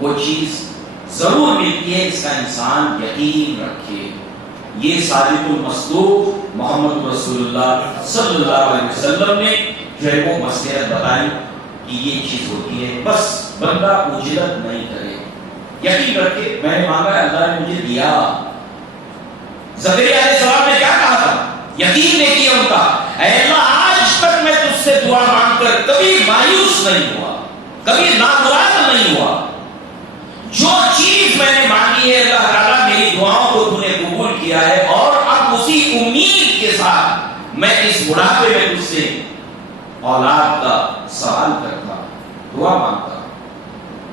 وہ چیز ضرور ملتی ہے جس کا انسان یقین رکھے۔ یہ صادق المصدوق محمد رسول اللہ صلی اللہ علیہ وسلم نے جو ہے وہ مصلحت بتائی کہ یہ چیز ہوتی ہے، بس بندہ اجلت نہیں کرے، یقین رکھے میں نے مانگا ہے اللہ نے مجھے دیا۔ زکریا علیہ السلام نے کیا کہا تھا؟ یقین نے کیا ان کا، اے اللہ آج تک میں تجھ سے دعا مانگ کر کبھی مایوس نہیں ہوا، کبھی نامراد نہیں ہوا، جو چیز میں نے مانگی ہے اللہ تعالیٰ میری دعاؤں کو تو نے قبول کیا ہے، اور اب اسی امید کے ساتھ میں اس بڑھاپے میں تجھ سے اولاد کا سوال کرتا، دعا مانگتا،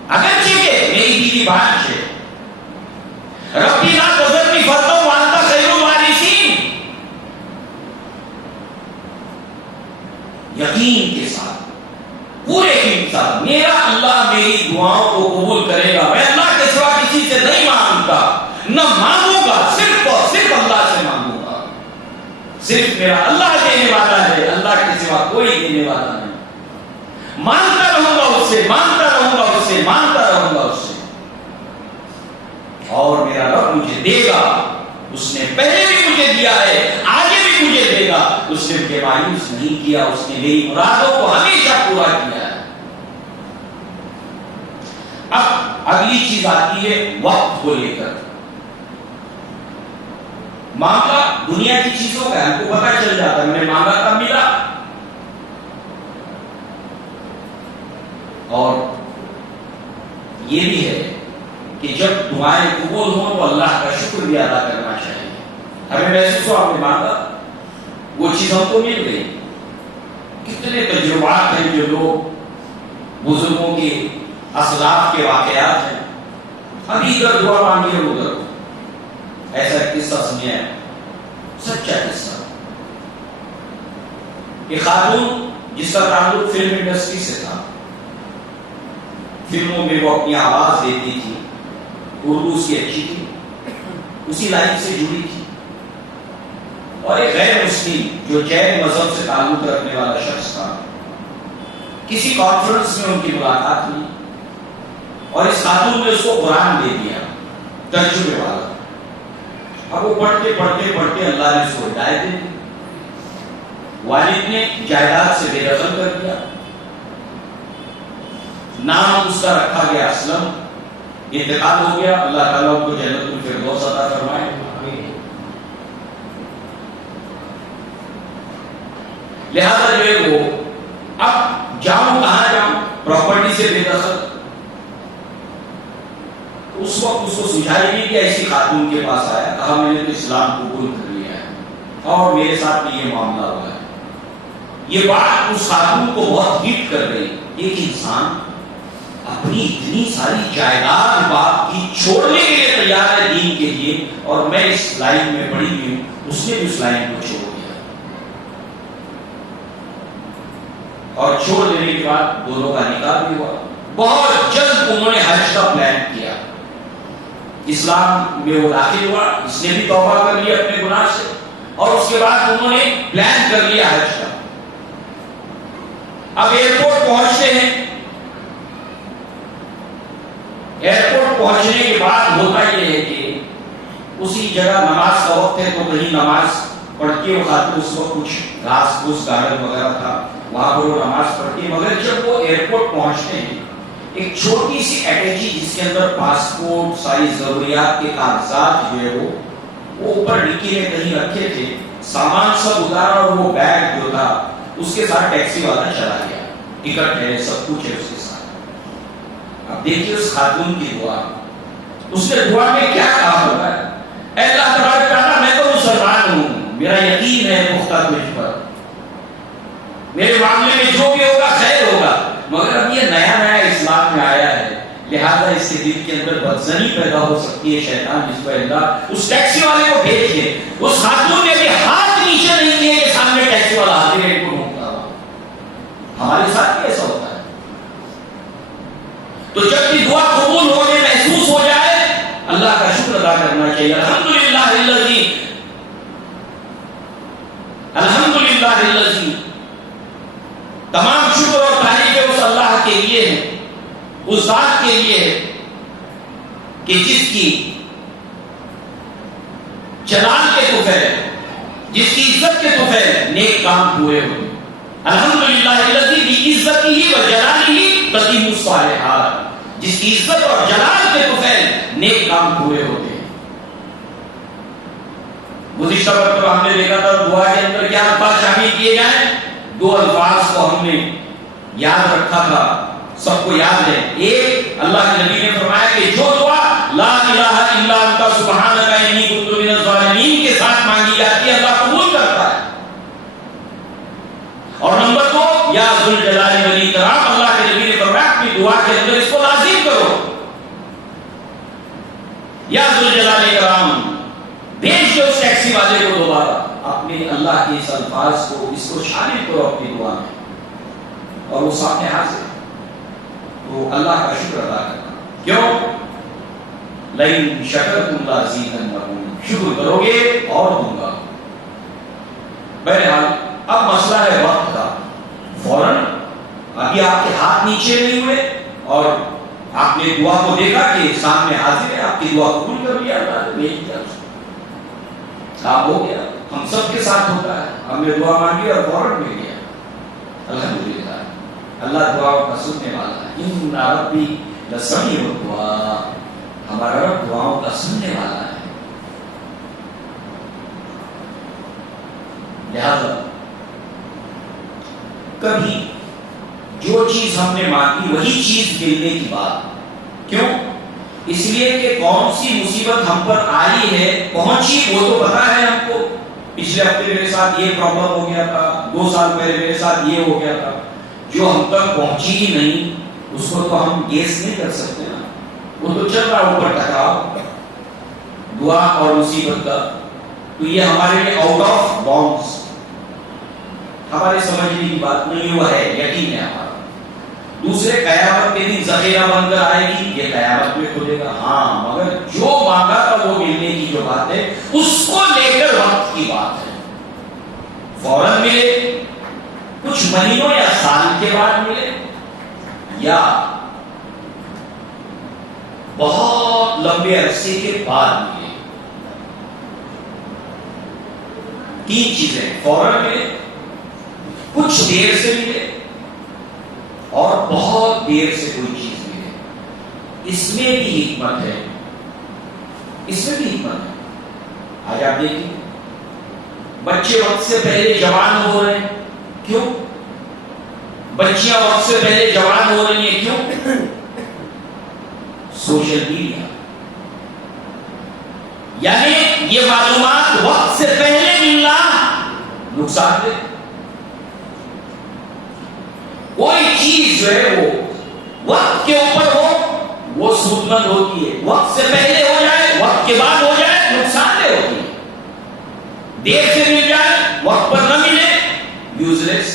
اگرچہ کہ میری بیوی بانجھ ہے، ربی لا تذرنی فردا وانت خیر الوارثین، یقین کے ساتھ، پورے یقین کے ساتھ میرا اللہ میری دعاؤں کو قبول کرے گا، میں اللہ کے سوا کسی سے نہیں مانگتا، نہ مانگوں گا، صرف اور صرف اللہ سے مانگوں گا، صرف میرا اللہ دینے والا ہے، اللہ کے سوا کوئی دینے والا نہیں، مانگتا رہوں گا اس سے، مانگتا رہوں گا اس سے، مانگتا رہوں گا اس سے، اور میرا رب مجھے دے گا، اس نے پہلے بھی مجھے دیا ہے، آگے بھی مجھے دے گا، اس نے مجھے مایوس نہیں کیا، اس نے میری مرادوں کو ہمیشہ پورا کیا ہے۔ اب اگلی چیز آتی ہے وقت کو لے کر، مانگا دنیا کی چیزوں کا ہم کو پتا چل جاتا ہے، میں نے مانگا تب ملا، اور یہ بھی ہے کہ جب دعائیں قبول ہوں تو اللہ کا شکر بھی ادا کرنا چاہیے۔ ہمیں محسوس ہو آپ نے مانگا، وہ چیز ہم کو مل گئی۔ کتنے تجربات ہیں جو لوگ بزرگوں کے اسلاف کے واقعات ہیں، ابھی ادھر دعا مانگی اور ادھر، ایسا قصہ سنیا ہے، سچا قصہ، ایک خاتون جس کا تعلق فلم انڈسٹری سے تھا، فلموں میں وہ اپنی آواز دیتی تھی، اردو اس کی اچھی تھی، اسی لائن سے جڑی تھی، اور ایک غیر مسلم جو جین مذہب سے تعلق رکھنے والا شخص تھا، کسی کانفرنس میں ان کی ملاقات ہوئی اور اس خاتون نے اس کو قرآن دے دیا ترجمے والا. اب وہ پڑھتے پڑھتے پڑھتے اللہ نے اس کو ہدایت دے دی. والد نے جائیداد سے بے دخل کر دیا. نام اس کا رکھا گیا اسلم. انتقال ہو گیا. اللہ تعالیٰ ان کو جنت الفردوس عطا فرمائے. لہذا جو ہے وہ اب جاؤں کہاں جاؤں، پراپرٹی سے بے دخل. اس وقت اس کو سمجھائی نہیں کہ ایسی خاتون کے پاس آیا، کہا میں نے تو اسلام قبول کر لیا ہے اور میرے ساتھ بھی یہ معاملہ ہوا ہے. یہ بات اس خاتون کو بہت ہٹ کر گئی. ایک انسان اپنی اتنی ساری جائیداد باپ کی چھوڑنے کے لیے تیار ہے دین کے لیے، اور میں اس لائن میں پڑی ہوئی ہوں. اس نے بھی اس لائن کو چھوڑ دیا اور چھوڑ دینے کے بعد دونوں کا نکاح بھی ہوا. بہت جلد انہوں نے حج کا پلان کیا. اسلام میں وہ داخل ہوا، اس نے بھی توبہ کر لیا اپنے گناہ سے، اور اس کے بعد انہوں نے پلان کر لیا حج کا. اب ایئرپورٹ پہنچتے ہیں. ایئرپورٹ پہنچنے کے بعد ہوتا یہ ہے کہ اسی جگہ نماز کا وقت ہے، تو کہیں نماز پڑھ کے وہ خاتون، اس وقت کچھ گھاس پھوس گارڈن وغیرہ تھا، وہاں پر وہ نماز پڑھتی ہے. مگر جب وہ ایئرپورٹ پہنچتے ہیں، ایک چھوٹی سی اٹیچی جس کے اندر پاسپورٹ، ساری ضروریات کے کاغذات جو ہے وہ اوپر ڈکی میں کہیں رکھے تھے، سامان سب اتارا اور وہ بیگ جو تھا اس کے ساتھ ٹیکسی والا چلا گیا. ٹکٹ ہے، سب کچھ ہے اس کے ساتھ. اب دیکھیے اس خاتون کی دعا. اس نے دعا میں کیا کہا ہوگا؟ اے اللہ تبارک و تعالیٰ، میں تو مسلمان ہوں، میرا یقین ہے پختہ تجھ پر، میرے معاملے میں جو بھی ہوگا خیر ہوگا، مگر اب یہ نیا نیا اسلام میں آیا ہے، لہذا اس کے دل کے اندر بدزنی پیدا ہو سکتی ہے. شیطان جس کو اللہ اس ٹیکسی والے کو بھیج کے، اس خاتون نے بھی ہاتھ نیچے نہیں کیے کہ سامنے ٹیکسی والا حاضر ہے کو ڈھونڈتا ہوا. ہمارے ساتھ بھی ایسا ہوتا ہے. تو جب بھی دعا قبول ہونے محسوس ہو جائے، اللہ کا شکر ادا کرنا چاہیے. الحمدللہ الذی، الحمدللہ الذی، تمام شکر اور تعریفیں اس اللہ کے لیے ہیں، اس ذات کے لیے ہے کہ جس کی جلال کے طفیل، جس کی عزت کے طفیل نیک کام پورے ہوئے. الحمدللہ الذی بعزتہ و جلالہ تتم الصالحات، جس کی عزت اور جلال کے طفیل نیک کام پورے ہوتے ہیں. گزشتہ وقت ہم نے دیکھا تھا دعا کے اندر کیا الفاظ شامل کیے جائیں. دو الفاظ کو ہم نے یاد رکھا تھا، سب کو یاد ہے. ایک، اللہ کے نبی نے فرمایا کہ جو دعا لا الہ الا انت سبحانک انی کنت من الظالمین کے ساتھ مانگی جاتی ہے، اللہ قبول کرتا ہے. اور نمبر دو، یا ذوالجلال والاکرام، اللہ کے نبی نے فرمایا اپنی دعا کے اندر اس کو لازم کرو. یا ذوالجلال والاکرام، بھیج دو اس ٹیکسی والے کو دوبارہ. اپنے اللہ کے اس الفاظ کو، اس کو شامل کرو اپنی دعا میں، اور وہ سامنے حاضر. تو اللہ کا شکر ادا کرنا. کیوں؟ لئن شکرتم لازیدنکم، شکر کرو گے اور دوں گا. بہرحال اب مسئلہ ہے وقت کا. فوراً ابھی آپ کے ہاتھ نیچے نہیں ہوئے اور آپ نے دعا کو دیکھا کہ سامنے حاضر ہے، آپ کی دعا قبول کر لیا، اللہ نے بھیج دیا، کام ہو گیا. ہم سب کے ساتھ ہوتا ہے. ہم نے دعا مانگی اور فوراً مل گیا. الحمدللہ، اللہ دعاؤں کا سننے والا ہے. ان ربی لسمیع الدعاء، ہمارا رب دعاؤں کا سننے والا ہے. لہذا کبھی جو چیز ہم نے مانگی وہی چیز ملنے کی بات. کیوں؟ اس لیے کہ کون سی مصیبت ہم پر آئی ہے، پہنچی، وہ تو پتا ہے ہم کو. پچھلے ہفتے میرے ساتھ یہ پرابلم ہو گیا تھا، 2 سال پہلے میرے ساتھ یہ ہو گیا تھا. جو ہم تک پہنچی ہی نہیں اس کو تو ہم گیس نہیں کر سکتے نا. وہ تو چل رہا اوپر ٹکراؤ دعا اور مصیبت کا. تو یہ ہمارے لیے آؤٹ آف باؤنڈس، ہمارے سمجھنے کی بات نہیں. وہ ہے یقین ہے ہمارا. دوسرے، قیامت کے دن ذخیرہ بن کر آئے گی، یہ قیامت میں کھلے گا. ہاں، مگر جو مانگا تھا وہ ملنے کی جو بات ہے اس کو لے کر وقت کی بات ہے. فوراً ملے، کچھ مہینوں یا سال کے بعد ملے، یا بہت لمبے عرصے کے بعد ملے. تین چیزیں، فوراً ملے، کچھ دیر سے ملے، اور بہت دیر سے کوئی چیز ملے. اس میں بھی حکمت ہے، اس میں بھی حکمت ہے. آج آپ دیکھیں بچے وقت سے پہلے جوان ہو رہے ہیں، کیوں؟ بچیاں وقت سے پہلے جوان ہو رہی ہیں، کیوں؟ Social media. یعنی یہ معلومات وقت سے پہلے ملنا نقصان دہ. کوئی چیز جو ہے وہ وقت کے اوپر ہو وہ سود مند ہوتی ہے، وقت سے پہلے ہو جائے وقت کے بعد ہو جائے نقصان دہ ہوتی ہے. دیر سے مل جائے وقت پر نہ ملے یوز لیس.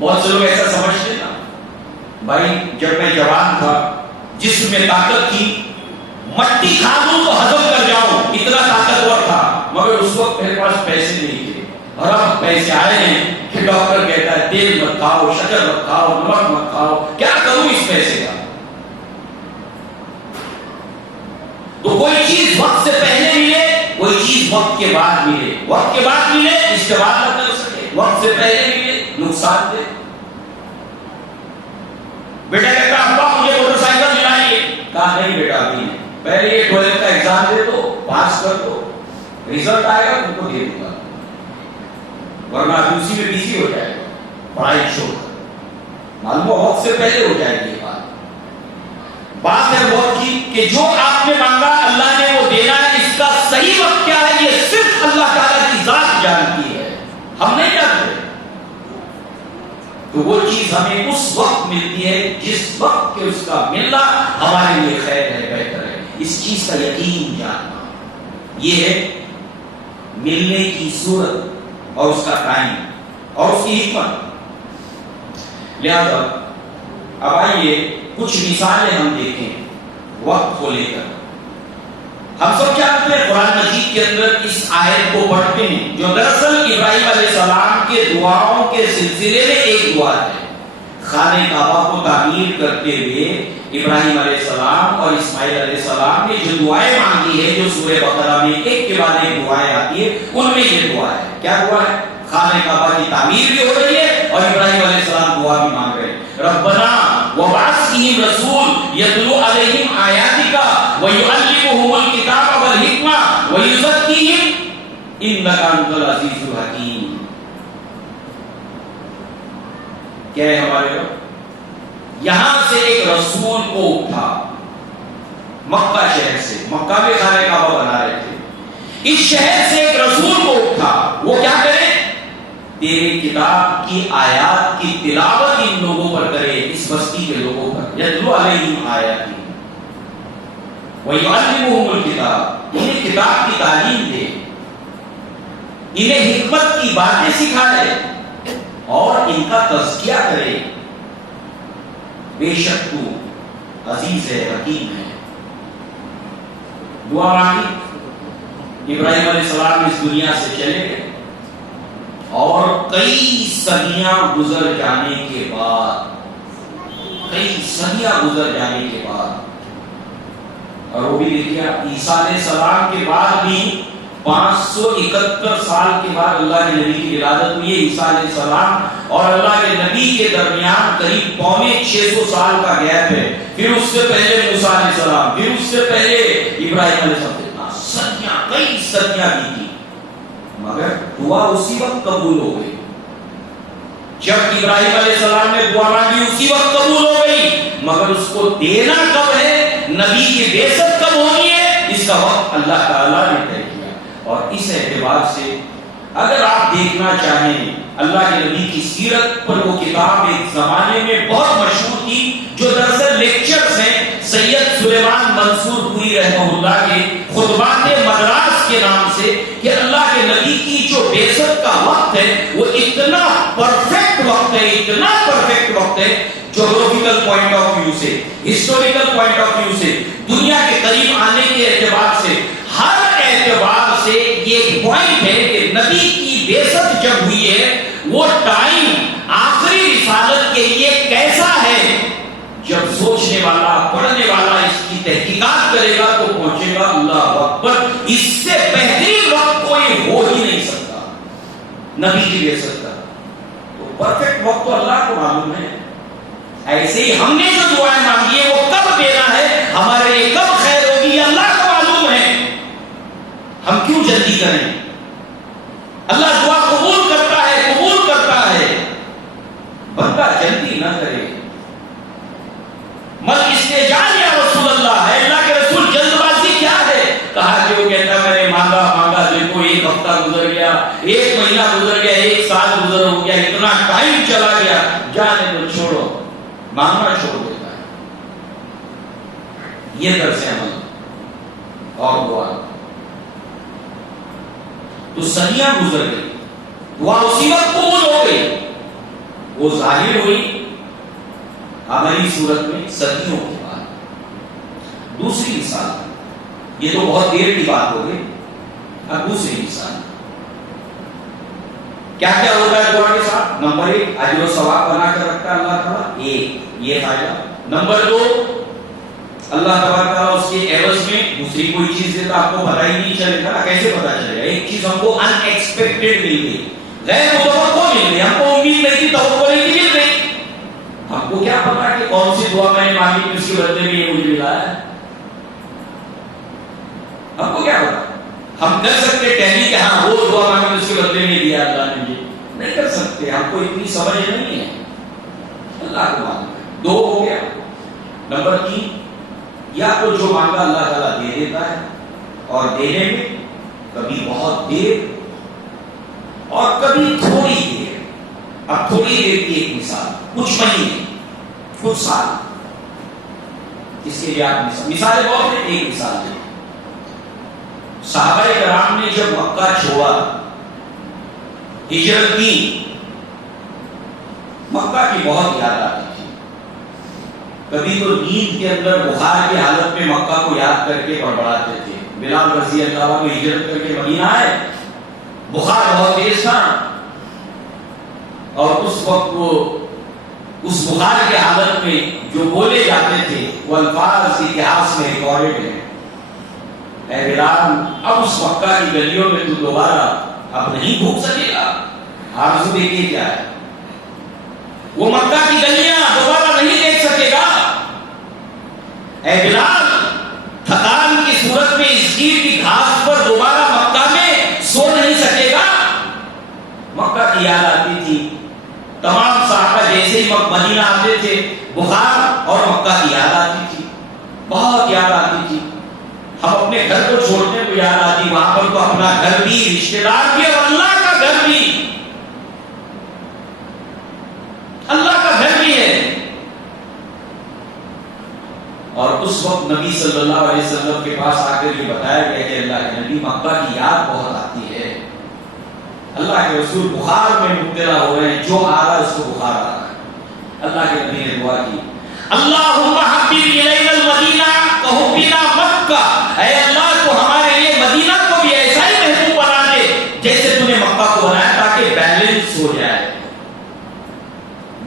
بہت سے لوگ ایسا سمجھتے نا، بھائی جب میں جوان تھا جسم میں طاقت تھی، مٹی کھا دوں تو ہضم کر جاؤں، اتنا طاقتور تھا، مگر اس وقت میرے پاس پیسے نہیں تھے، اور اب پیسے آئے ہیں کہ ڈاکٹر کہتا ہے تیل مت کھاؤ، شکر مت کھاؤ، نمک مت کھاؤ، کیا کروں اس پیسے کا؟ تو کوئی چیز وقت سے پہلے ملے، کوئی چیز وقت کے بعد ملے. وقت کے بعد ملے استعمال نہ کر سکے، وقت سے پہلے ملے نقصان دے. بیٹا کہتا ابا مجھے موٹر سائیکل دلائیے، کہا نہیں بیٹا ابھی نہیں، پہلے یہ 12 کا ایگزام دے دو، پاس کر دو، ریزلٹ آئے گا تم کو دے دوں گا، ورنہ ابھی اسی میں بزی ہو جائے گا پڑھائی چھوڑ کر. معلوم وقت سے پہلے ہو جائے گی. بات ہے وقت کی کہ جو آپ نے مانگا اللہ نے وہ دینا ہے. اس کا صحیح وقت کیا ہے یہ صرف اللہ تعالیٰ کی ذات جانتی ہے، ہم نہیں جانتے. تو وہ چیز ہمیں اس وقت ملتی ہے جس وقت کے اس کا ملنا ہمارے لیے خیر ہے، بہتر ہے. اس چیز کا یقین جاننا، یہ ہے ملنے کی صورت اور اس کا ٹائم اور اس کی حکمت. لہذا اب آئیے کچھ مثالیں ہم دیکھیں وقت کو لے کر. ہم سب کیا کرتے ہیں قرآن مجید کے اندر اس آیت کو پڑھتے ہیں جو دراصل ابراہیم علیہ السلام کے دعاؤں کے سلسلے میں ایک دعا ہے. خانہ کعبہ کو تعمیر کرتے ہوئے ابراہیم علیہ السلام اور اسماعیل علیہ السلام نے جو دعائیں مانگی ہے، جو سورہ بقرہ میں ایک کے بعد ایک دعائیں آتی ہے، ان میں یہ دعا ہے. کیا دعا ہے؟ خانہ کعبہ کی تعمیر بھی ہو رہی ہے اور ابراہیم علیہ السلام دعا بھی مانگ رہے ہیں. ربنا وبعث فیہم رسول یتلو علیہم آیاتک ویعلمہم الکتاب والحکمہ ویزکیہم انک انت العزیز الحکیم. کیا ہے ہمارے رب؟ یہاں سے ایک رسول کو اٹھا مکہ شہر سے، مکہ میں خانہ کعبہ بنا رہے تھے، اس شہر سے ایک رسول کو اٹھا، وہ کیا کرے؟ تیری کتاب کی آیات کی تلاوت ان لوگوں پر کرے، اس بستی کے لوگوں پر. یتلو علیہم آیاتی ویعلمہم الکتاب، انہیں کتاب کی تعلیم دے، انہیں حکمت کی باتیں سکھائے اور ان کا تزکیہ کرے. بے شک تو عزیز ہے، حکیم ہے. دعا مانگی، ابراہیم علیہ السلام اس دنیا سے چلے گئے اور کئی صدیاں گزر جانے کے بعد، اور وہ بھی دیکھیے عیسیٰ علیہ السلام کے بعد بھی 571 سال کے بعد اللہ کے نبی کی ولادت ہوئی ہے. عیسیٰ علیہ السلام اور اللہ کے نبی کے درمیان قریب پونے 600 سال کا گیپ ہے. پھر اس سے پہلے موسیٰ علیہ السلام، پھر اس سے پہلے ابراہیم علیہ السلام. صدیاں، کئی صدیاں بھی تھی، مگر دعا اسی وقت قبول ہو گئی. جب ابراہیم علیہ السلام نے دعا مانگی اسی وقت قبول ہو گئی، مگر اس کو دینا کب ہے، نبی کی بعثت کب ہونی ہے، اس کا وقت اللہ تعالیٰ نے طے کیا. اور اس اعتبار سے اگر آپ دیکھنا چاہیں اللہ کے نبی کی سیرت پر، وہ کتاب ایک زمانے میں بہت مشہور تھی جو دراصل لیکچرز ہیں سید سلیمان منصور پوری رحمہ اللہ کے خطبات مدراس کے نام سے، کہ اللہ کے نبی کی جو بعثت کا وقت ہے وہ اتنا پرفیکٹ وقت ہے، اتنا پرفیکٹ وقت ہے، جغرافیکل پوائنٹ آف ویو سے، ہسٹوریکل پوائنٹ آف ویو سے، دنیا کے قریب آنے کے اعتبار سے، ہر اعتبار سے یہ ایک پوائنٹ ہے کہ ضرورت جب ہوئی ہے وہ ٹائم آخری رسالت کے لیے کیسا ہے، جب سوچنے والا پڑھنے والا اس کی تحقیقات کرے گا تو پہنچے گا اللہ اکبر، اس سے بہترین وقت کوئی ہو ہی نہیں سکتا نبی کی بعثت کا۔ تو پرفیکٹ وقت تو اللہ کو معلوم ہے، ایسے ہی ہم نے جو دعائیں مانگی ہے وہ کب دینا ہے، ہمارے لیے کب خیر ہوگی یہ اللہ کو معلوم ہے، ہم کیوں جلدی کریں؟ اللہ دعا قبول کرتا ہے، بندہ جلدی نہ کرے۔ مل استعجال یا رسول اللہ ہے، اللہ کے رسول جلد بازی کیا ہے؟ کہا کہ وہ کہتا میں نے مانگا دیکھو ایک ہفتہ گزر گیا، ایک مہینہ گزر گیا، ایک سال گزر ہو گیا، اتنا ٹائم چلا گیا، جانے تو چھوڑو، مانگنا چھوڑ دیتا ہے۔ یہ طرز عمل اور دعا تو صدیاں گزر گئی، دعا اسی وقت قبول ہو گئی، وہ ظاہر ہوئی ہماری صورت میں صدیوں کے بعد۔ دوسری مثال، یہ تو بہت دیر کی بات ہو گئی، اب دوسری مثال کیا کیا ہوتا ہے دعا کے ساتھ؟ نمبر 1 اجر و ثواب بنا کر رکھتا ہے اللہ تعالیٰ، ایک یہ فائدہ۔ نمبر 2 اللہ تبارک تعالیٰ اس کے عوض میں دوسری کوئی چیز دیتا، آپ کو پتہ ہی نہیں چلے گا، کیسے پتہ چلے گا؟ ایک چیز ہم کو ان ایکسپیکٹڈ مل گئی، غیر متوقع مل گئی، ہم کو امید نہیں تھی، توقع نہیں تھی، مل گئی۔ ہم کو کیا پتا کہ کون سی دعا میں نے مانگی کہ اس کے بدلے میں یہ مجھے ملا ہے؟ ہم کو کیا پتا؟ ہم کر سکتے ٹہلی کہ ہاں وہ دعا مانگی اس کے بدلے میں دیا اللہ نے مجھے؟ نہیں کر سکتے، ہم کو اتنی سمجھ نہیں ہے، اللہ کو معلوم ہے۔ 2 ہو گیا۔ نمبر 3 یا تو جو مانگا اللہ تعالیٰ دے دیتا ہے، اور دینے میں کبھی بہت دیر اور کبھی تھوڑی دیر۔ اب تھوڑی دیر کی ایک مثال، کچھ مہینے، کچھ سال، اس کے لیے آپ مثالیں بہت ہیں، ایک مثال ہے۔ صحابہ کرام نے جب مکہ چھوڑا، ہجرت کی، مکہ کی بہت یاد آتی تھی، کبھی تو نیند کے اندر بخار کی حالت میں مکہ کو یاد کر کے بڑبڑاتے تھے۔ بلال رضی اللہ عنہ ہجرت کر کے مدینہ آئے، بخار بہت تیز تھا، اور اس وقت وہ اس بخار کی حالت میں جو بولے جاتے تھے وہ الفاظ اتہاس میں ریکارڈڈ ہیں۔ اے بلال، اب اس مکہ کی گلیوں میں تو دوبارہ اب نہیں گھوم سکے گا۔ آرزو دیکھیے کیا ہے، وہ مکہ کی گلیاں دوبارہ نہیں دیکھ سکے گا۔ اے بلال، تھکان کی صورت میں اس گیر کی گھاس پر دوبارہ مکہ میں سو نہیں سکے گا۔ مکہ کی یاد آتی تھی، تمام صحابہ جیسے ہی مدینہ آتے تھے بخار اور مکہ کی یاد آتی تھی، بہت یاد آتی تھی۔ ہم اپنے گھر کو چھوڑنے کو یاد آتی، وہاں پر تو اپنا گھر بھی، رشتے دار بھی، اور اللہ کا گھر بھی، اللہ کا گھر بھی ہے۔ اور اس وقت نبی صلی اللہ علیہ وسلم کے پاس آ کر یہ بتایا گیا کہ اللہ کے نبی، مکہ کی یاد بہت آتی ہے، اللہ کے رسول بخار میں مبتلا ہو رہے ہیں، جو آ رہا ہے اس کو بخار آ رہا ہے۔ اللہ کے نبی نے دعا کی، اللہم حبب الینا المدینہ کحبنا مکہ، اے اللہ تو ہمارے لیے مدینہ کو بھی ایسا ہی محبوب بنا دے جیسے تو نے مکہ کو بنایا، تاکہ بیلنس ہو جائے،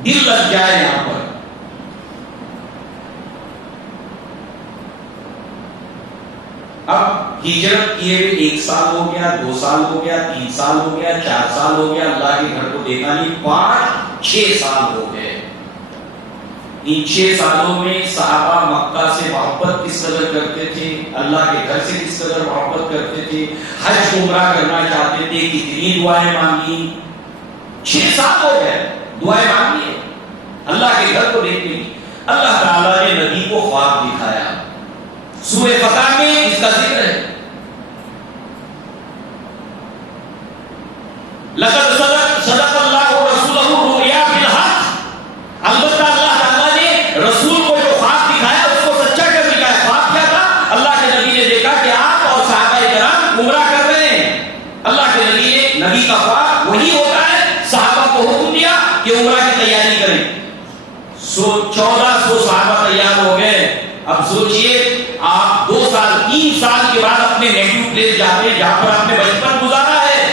دل لگ جائے یہاں پر۔ اب ہجرت کیے 1 سال ہو گیا، 2 سال ہو گیا، 3 سال ہو گیا، 4 سال ہو گیا، اللہ کے گھر کو دیکھا نہیں، 5-6 سال ہو گئے۔ ان 6 سالوں میں صحابہ مکہ سے محبت کس قدر کرتے تھے، اللہ کے گھر سے کس قدر محبت کرتے تھے، حج عمرہ کرنا چاہتے تھے، کتنی دعائیں مانگی۔ 6 سال ہو گئے، دعائیں مانگی اللہ کے گھر کو دیکھنے کی۔ اللہ تعالیٰ نے نبی کو خواب دکھایا، سورہ فتح میں اس کا ذکر ہے، لقد صدق اللہ رسولہ الرؤیا بالحق۔ البتہ اللہ تعالیٰ نے رسول کو جو خواب دکھایا اس کو سچا کر دکھایا۔ خواب کیا تھا؟ اللہ کے نبی نے دیکھا کہ آپ اور صحابہ کرام عمرہ کر رہے ہیں۔ اللہ کے نبی نے، نبی کا خواب وہی ہوتا ہے، صحابہ کو حکم دیا کہ عمرہ کی تیاری کریں۔ 1400 صحابہ تیار ہو گئے۔ اب سوچئے آپ 2 سال 3 سال کے بعد اپنے نیٹو پلیس جاتے ہیں جہاں پر آپ نے بچپن گزارا ہے،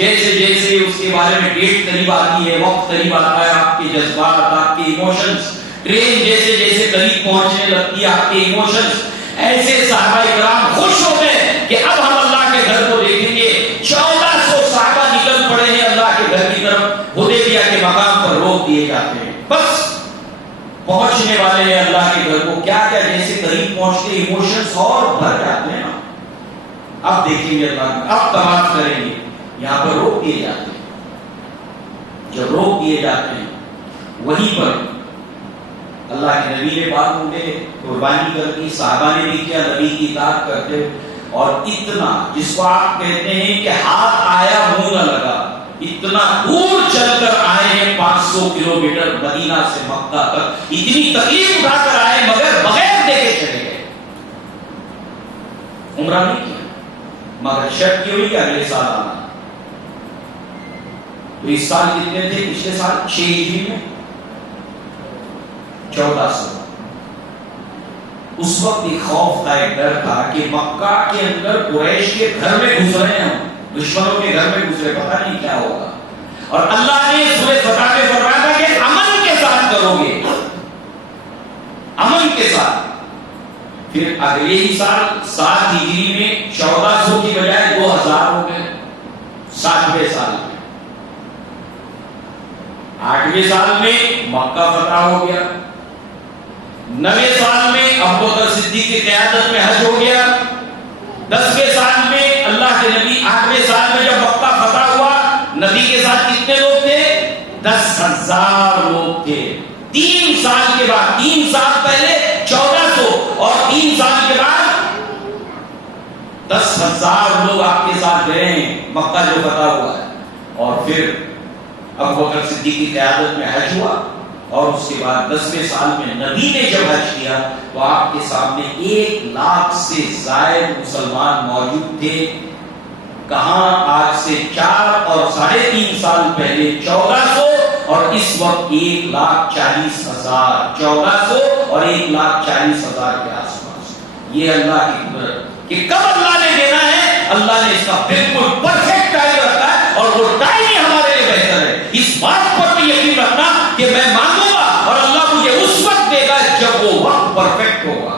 جیسے جیسے اس کے بارے میں ڈیٹ قریب آتی ہے، وقت قریب آتا ہے، آپ کے جذبات، آپ کے ایموشنز، ٹرین جیسے جیسے قریب پہنچنے لگتی ہے آپ کے ایموشنز، ایسے صحابہ کرام خوش ہوتے ہیں کہ اب ہم اللہ کے گھر کو دیکھیں گے۔ 1400 صحابہ نکل پڑے ہیں اللہ کے گھر کی طرف، حدیبیہ کے مقام پر روک دیے جاتے ہیں، بس پہنچنے والے ہیں اللہ کے گھر کو۔ کیا کیا جیسے قریب پہنچتے ایموشنز اور بھر جاتے ہیں نا۔ اب دیکھیں گے اللہ، اب تمام کریں گے، یہاں پر روک دیے جاتے ہیں۔ جب روک دیے جاتے ہیں وہیں پر اللہ کے نبی نے بات ہوئے قربانی کر دی، صحابہ نے بھی کیا، نبی کی اطاعت کرتے، اور اتنا جس کو آپ کہتے ہیں کہ ہاتھ آیا منہ نہ لگا، اتنا دور چل کر آئے ہیں، 500 کلومیٹر مدینہ سے مکہ تک، اتنی تکلیف اٹھا کر آئے مگر بغیر دیکھے چلے گئے۔ عمرہ نہیں کیا مگر شرط کی ہوئی کہ اگلے سال آنا۔ تو اس سال کتنے تھے؟ پچھلے سال 6 ہجری میں 1400۔ اس وقت ایک خوف تھا، ایک ڈر تھا کہ مکہ کے اندر قریش کے گھر میں گھس رہے ہیں، دشمنوں کے گھر میں گھس رہے، پتہ نہیں کیا ہوگا۔ اور اللہ نے سورہ فتح میں فرمایا تھا کہ امن کے ساتھ کرو گے، امن کے ساتھ۔ پھر اگلے ہی سال 7 ہجری میں 1400 کی بجائے 2000 ہو گئے، 60ویں سال میں۔ 8ویں سال میں مکہ فتح ہو گیا، 9ویں سال میں ابوبکر صدیق کی قیادت میں حج ہو گیا، 10ویں سال میں اللہ کے نبی، 8ویں سال میں جب مکہ فتح ہوا، نبی کے ساتھ کتنے لوگ تھے؟ 10,000 لوگ تھے۔ 3 سال کے بعد، 3 سال پہلے 1400 اور 3 سال کے بعد 10,000 لوگ آپ کے ساتھ گئے ہیں مکہ جو فتح ہوا ہے۔ اور پھر ابوبکر صدیق کی قیادت میں حج ہوا، اور اس کے بعد 10ویں سال میں نبی نے جب حج کیا تو آپ کے سامنے 1 لاکھ سے زائد مسلمان موجود تھے۔ کہاں؟ آج سے 4 اور 3.5 سال پہلے 1400 اور اس وقت 1,40,000، 1400 اور 1,40,000 کے آس پاس۔ یہ اللہ کی قدرت کہ کب اللہ نے دینا ہے، اللہ نے اس کا بالکل پرفیکٹ ٹائم رکھا ہے، اور وہ ٹائم ہی ہمارے لیے بہتر ہے۔ اس بات پر بھی یقین رکھنا کہ میں مانگوں گا اور اللہ مجھے اس وقت دے گا جب وہ وقت پرفیکٹ ہوگا۔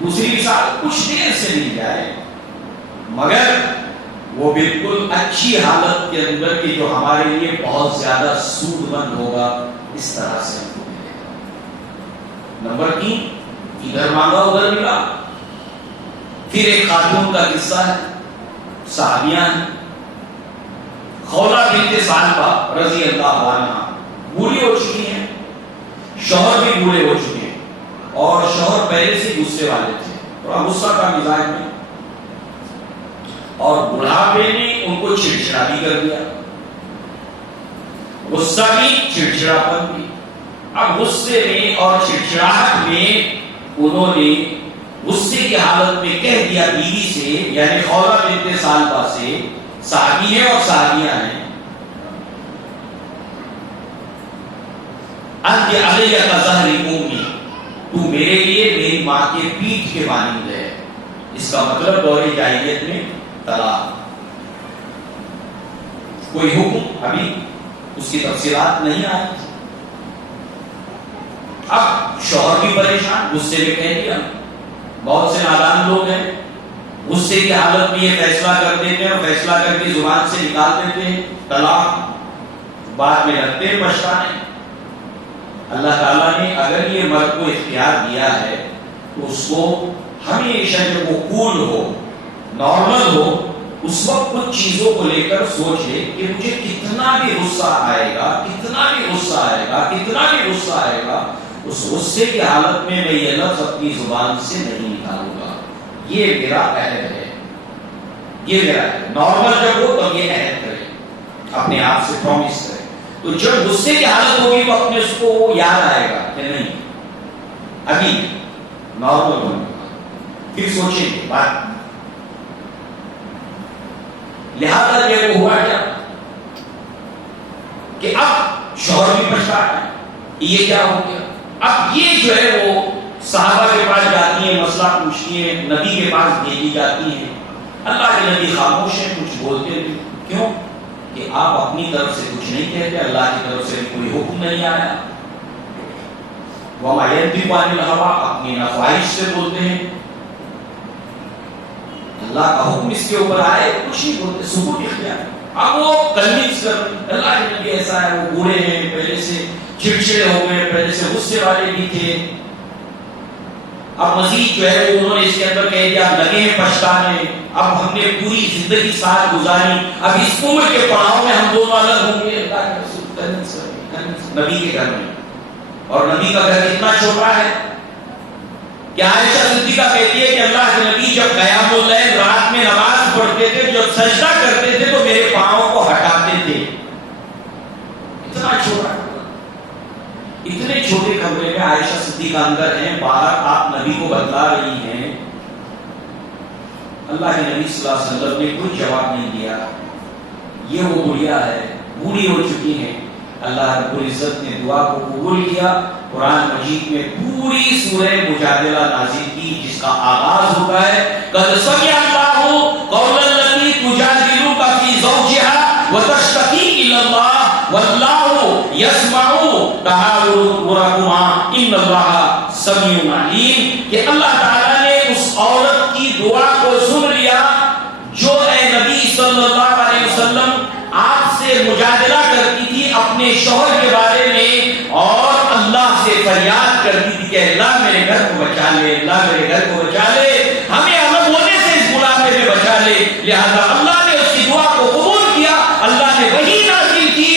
دوسری مثال کچھ دیر سے مل جائے مگر وہ بالکل اچھی حالت کے اندر کہ جو ہمارے لیے بہت زیادہ سود مند ہوگا، اس طرح سے ہم کو ملے گا۔ نمبر 3، ادھر مانگا ادھر ملا۔ پھر ایک خاتون کا قصہ ہے، صحابیہ ہیں، خولہ بنت ثعلبہ رضی اللہ عنہا، بوڑھی ہو چکی ہیں، شوہر بھی بوڑھے ہو چکے ہیں، اور شوہر پہلے سے غصے والے تھے، تھوڑا غصہ کا مزاج میں، اور بڑھاپے نے ان کو چڑچڑا بھی کر دیا، غصہ بھی چڑچڑاپن بھی۔ اب غصے میں اور چڑچڑاہٹ میں انہوں نے غصے کی حالت میں کہہ دیا بیوی سے، یعنی خولہ بنت ثعلبہ سے، صحابی ہیں اور صحابیہ ہیں، انت علیہ کظہر امی، تو میرے لیے میری ماں کے پیٹھ کے مانند ہے۔ اس کا مطلب دور جاہلیت میں طلاق، کوئی حکم ابھی اس کی تفصیلات نہیں آئی۔ اب شوہر بھی پریشان، غصے میں کہہ دیا۔ بہت سے نادان لوگ ہیں، غصے کی حالت میں یہ فیصلہ کر دیتے ہیں اور فیصلہ کر کے زبان سے نکال دیتے ہیں طلاق، بعد میں لگتے ہیں پچھتانے۔ اللہ تعالیٰ نے اگر یہ مرد کو اختیار دیا ہے تو اس کو ہمیشہ جب وہ کول ہو، نارمل ہو، اس وقت کچھ چیزوں کو لے کر سوچے کہ مجھے کتنا بھی غصہ آئے گا، کتنا بھی غصہ آئے گا، کتنا بھی غصہ آئے گا، اس غصے کی حالت میں میں یہ لفظ اپنی زبان سے نہیں نکالوں گا، یہ میرا عہد ہے، یہ میرا ہے۔ نارمل جب ہو تو یہ عہد کرے، اپنے آپ سے پرومس کرے۔ تو جب غصے کی حالت ہوگی تو اپنے اس کو یاد آئے گا کہ نہیں ابھی نارمل ہونے کا، پھر سوچیں گے بات۔ لہذا یہ ہوا کیا کہ اب شوہر بھی پچھتا ہے، یہ کیا ہو گیا؟ اب یہ جو ہے وہ صحابہ کے پاس جاتی ہیں، مسئلہ پوچھتی ہیں، نبی کے پاس بھیجی جاتی ہیں، اللہ کے نبی خاموش ہیں، کچھ بولتے نہیں. کیوں؟ کہ آپ اپنی طرف سے کچھ نہیں کہتے، اللہ کی طرف سے کوئی حکم نہیں آیا. وَمَا يَنطِقُ عَنِ الْهَوَىٰ، اپنی خواہش سے بولتے ہیں. اللہ کا حکم اس کے اوپر آئے کچھ نہیں بولتے، سکوت اختیار. اب وہ کنوینس کر اللہ کے نبی ایسا ہے، وہ بوڑھے ہیں، پہلے سے چڑچڑے ہو گئے، پہلے سے غصے والے بھی تھے. اب مزید جو ہے انہوں نے اس کے اندر کہہ دیا لگے ہیں پچھتانے، اب ہم نے پوری زندگی ساتھ گزاری، اب اس عمر کے پڑاؤ میں ہم دونوں الگ ہوں گے. اللہ کے رسول نبی کے گھر میں، اور نبی کا گھر کتنا چھوٹا ہے کہ عائشہ صدیقہ کہتی ہے کہ اللہ کے نبی جب قیام اللیل رات میں نماز پڑھتے تھے، جب سجدہ کرتے تھے تو میرے پاؤں کو ہٹاتے تھے. اتنا چھوٹا، اتنے چھوٹے کمرے میں عائشہ صدیقہ اندر ہیں، باہر آپ نبی کو بتلا رہی ہیں. اللہ کے نبی صلی اللہ علیہ وسلم نے کوئی جواب نہیں دیا. یہ وہ بڑھیا ہے، بوڑھی ہو چکی ہیں. اللہ رب العزت نے دعا کو قبول کیا. قرآن مجید میں پوری سورہ مجادلہ نازل کی، جس کا آغاز ہوتا ہے قد سمع اللہ قول التی تجادلک فی زوجها وتشتکی الی اللہ واللہ یسمع تحاورکما ان اللہ سمیع علیم. کہ اللہ تعالیٰ نے اس عورت کی دعا کو سن لیا جو اے نبی صلی اللہ علیہ وسلم آپ سے مجادلہ کرتی تھی اپنے شوہر کے بارے میں، اور اللہ سے فریاد کرتی تھی کہ اللہ میرے گھر کو بچا لے، اللہ میرے گھر کو بچا لے، ہمیں الگ ہونے سے اس بڑھاپے میں بچا لے. لہذا اللہ نے اس کی دعا کو قبول کیا، اللہ نے وحی نازل کی،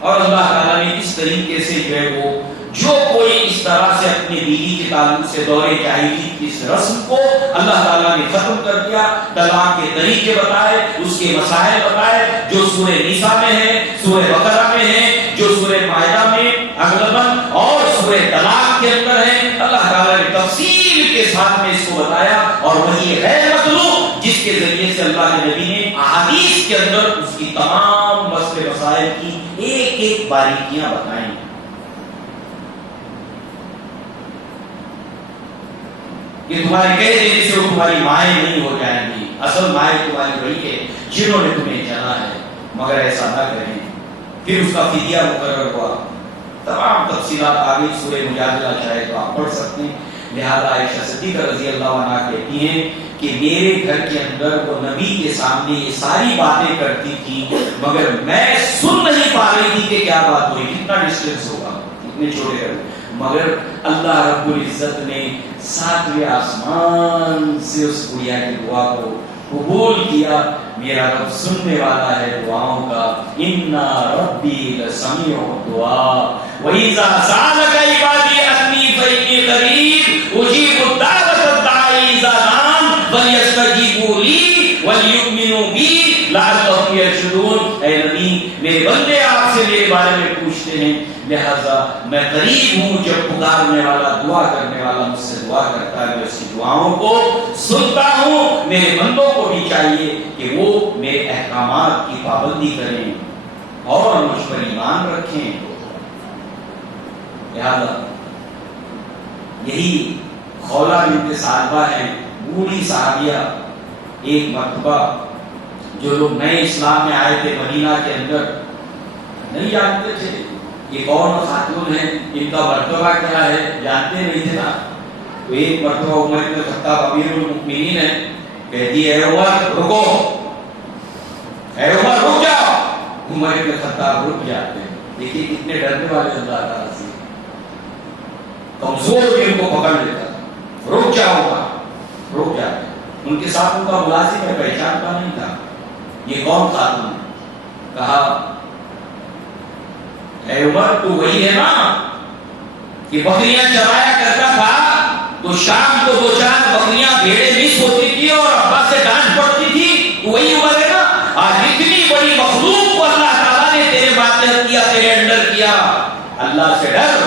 اور اللہ تعالیٰ نے اس طریقے سے جو ہے وہ جو کوئی اس طرح سے اپنے بیوی کے تعلق سے دور جاہلیت کی اس رسم کو اللہ تعالیٰ نے ختم کر دیا. طلاق کے طریقے بتائے، اس کے مسائل بتائے، جو سورہ نساء میں ہے، سورہ بقرہ میں ہے، جو سورہ مائدہ میں اغلباً اور سورہ طلاق کے اندر ہے. اللہ تعالیٰ نے تفصیل کے ساتھ میں اس کو بتایا، اور وہی غیر مطلوب جس کے ذریعے سے اللہ کے نبی نے احادیث کے اندر اس کی تمام مسئلے مسائل کی ایک ایک باریکیاں بتائیں. کہ تمہارے کہہ دینے سے وہ تمہاری مائیں نہیں ہو جائیں گی، اصل مائیں تمہاری وہی ہے جنہوں نے تمہیں جنا ہے، مگر ایسا نہ کریں. پھر اس کا فدیہ مقرر ہوا. تمام تفصیلات آگے سورہ مجادلہ چاہے تو آپ پڑھ سکتے ہیں. لہذا عائشہ صدیقہ رضی اللہ عنہا کہتی ہیں کہ میرے گھر کے اندر وہ نبی کے سامنے یہ ساری باتیں کرتی تھی، مگر میں سن نہیں پا رہی تھی کہ کیا بات ہوئی، کتنا ڈسٹینس ہوگا اتنے چھوٹے گھر. مگر اللہ رب العزت نے 7ویں آسمان سے اس گڑیا کی دعا کو قبول کیا. میرا رب سننے والا ہے دعاؤں کا. اِنَّا رَبِّي لَسَمِيعُ الدُّعَاءِ وَإِذَا سَأَلَكَ عِبَادِي عَنِّي فَإِنِّي قَرِيبٌ أُجِيبُ دَعْوَةَ الدَّاعِ إِذَا دَعَانِ فَلْيَسْتَجِيبُوا لِي وَلْيُؤْمِنُوا بِي لَعَلَّهُمْ يَرْشُدُونَ. اے نبی، میرے بندے آپ سے میرے بارے میں پوچھتے ہیں، لہذا میں قریب ہوں. جب پکارنے والا دعا کرنے والا مجھ سے دعا کرتا ہے، میں اس کی دعاؤں کو سنتا ہوں. میرے بندوں کو بھی چاہیے کہ وہ میرے احکامات کی پابندی کریں اور مجھ پر ایمان رکھیں. لہذا یہی خولہ بنت ثعلبہ ہے، بوڑھی صحابیہ. ایک مرتبہ جو لوگ نئے اسلام میں آئے تھے مدینہ کے اندر نہیں جانتے تھے یہ کون خاتون ہے، ان کا مرتبہ کیا ہے، جانتے نہیں تھے نا. تو ایک مرتبہ عمر بن الخطاب امیر المؤمنین ہے، کہتی ہے اے عمر رکو، اے عمر رک جاؤ. عمر بن الخطاب رک جاتے ہیں. دیکھیے کتنے ڈرنے والے اللہ تعالیٰ سے، کمزور بھی ان کو پکڑ لیتا. رک جاؤ گا، رک جاتے. ان کے ساتھ ان کا ملازم ہے، پہچانتا نہیں تھا یہ کون خاتون ہے. کہا اے عمر تو وہی ہے نا کہ بکریاں چرایا کرتا تھا تو شام کو 2-4 بکریاں بھیڑیں مس ہوتی تھی اور ابا سے ڈانٹ پڑتی تھی، تو وہی عمر ہے نا. آج اتنی بڑی مخلوق کو اللہ تعالیٰ نے تیرے ماتحت کیا، تیرے انڈر کیا. اللہ سے ڈر،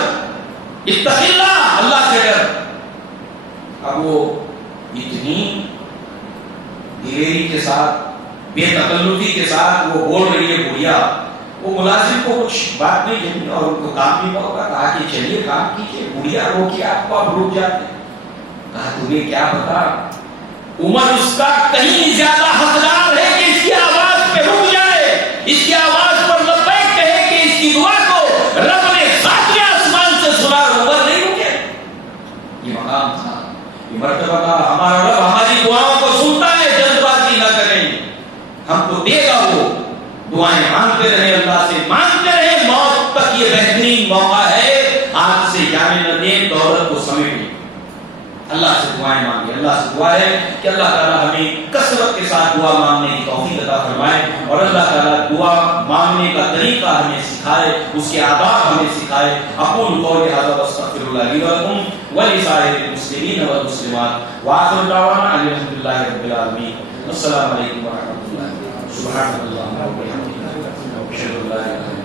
اتق اللہ، اللہ سے ڈر. اب وہ اتنی دلیری کے ساتھ، بے تکلفی کے ساتھ وہ بول رہی ہے بڑھیا. وہ ملازم کو کچھ بات نہیں جمی اور ان کو کام بھی ہوگا. کہا کہ چلیے کام کیجیے. بڑھیا روکی آپ کو، آپ رک جاتے. کہا تمہیں کیا پتا عمر اس کا کہیں زیادہ حقدار ہے کہ اس کی آواز پہ رک جائے، اس کی آواز پر لبیک کہے کہ اس کی دعا کو رب نے ساتویں آسمان سے سنا، عمر نہیں رکے۔ یہ مقام تھا، یہ مرتبہ تھا۔ ہمارا رب ہماری دعاؤں کو سنتا ہے، جلد بازی نہ کریں، ہم کو دے گا، وہ دعائیں مانگتے رہے، اللہ سے مانگتے رہے، موت تک یہ بہترین موقع ہے، آج سے جانے نہ دیں، دولت کو سمیٹیں، اللہ سے دعائیں مانگیں۔ اللہ سے دعا ہے کہ اللہ تعالیٰ ہمیں کثرت کے ساتھ دعا مانگنے کی توفیق عطا فرمائے، اور اللہ تعالیٰ دعا مانگنے کا طریقہ ہمیں سکھائے، اس کے آداب ہمیں سکھائے۔ اقول قولی ھذا واستغفر اللہ لی ولکم ولسائر المسلمین والمسلمات، وآخر دعوانا ان الحمد للہ رب العالمین۔ السلام علیکم ورحمۃ اللہ۔ سبحان اللہ و بحمدہ، اشہد ان لا الہ الا اللہ۔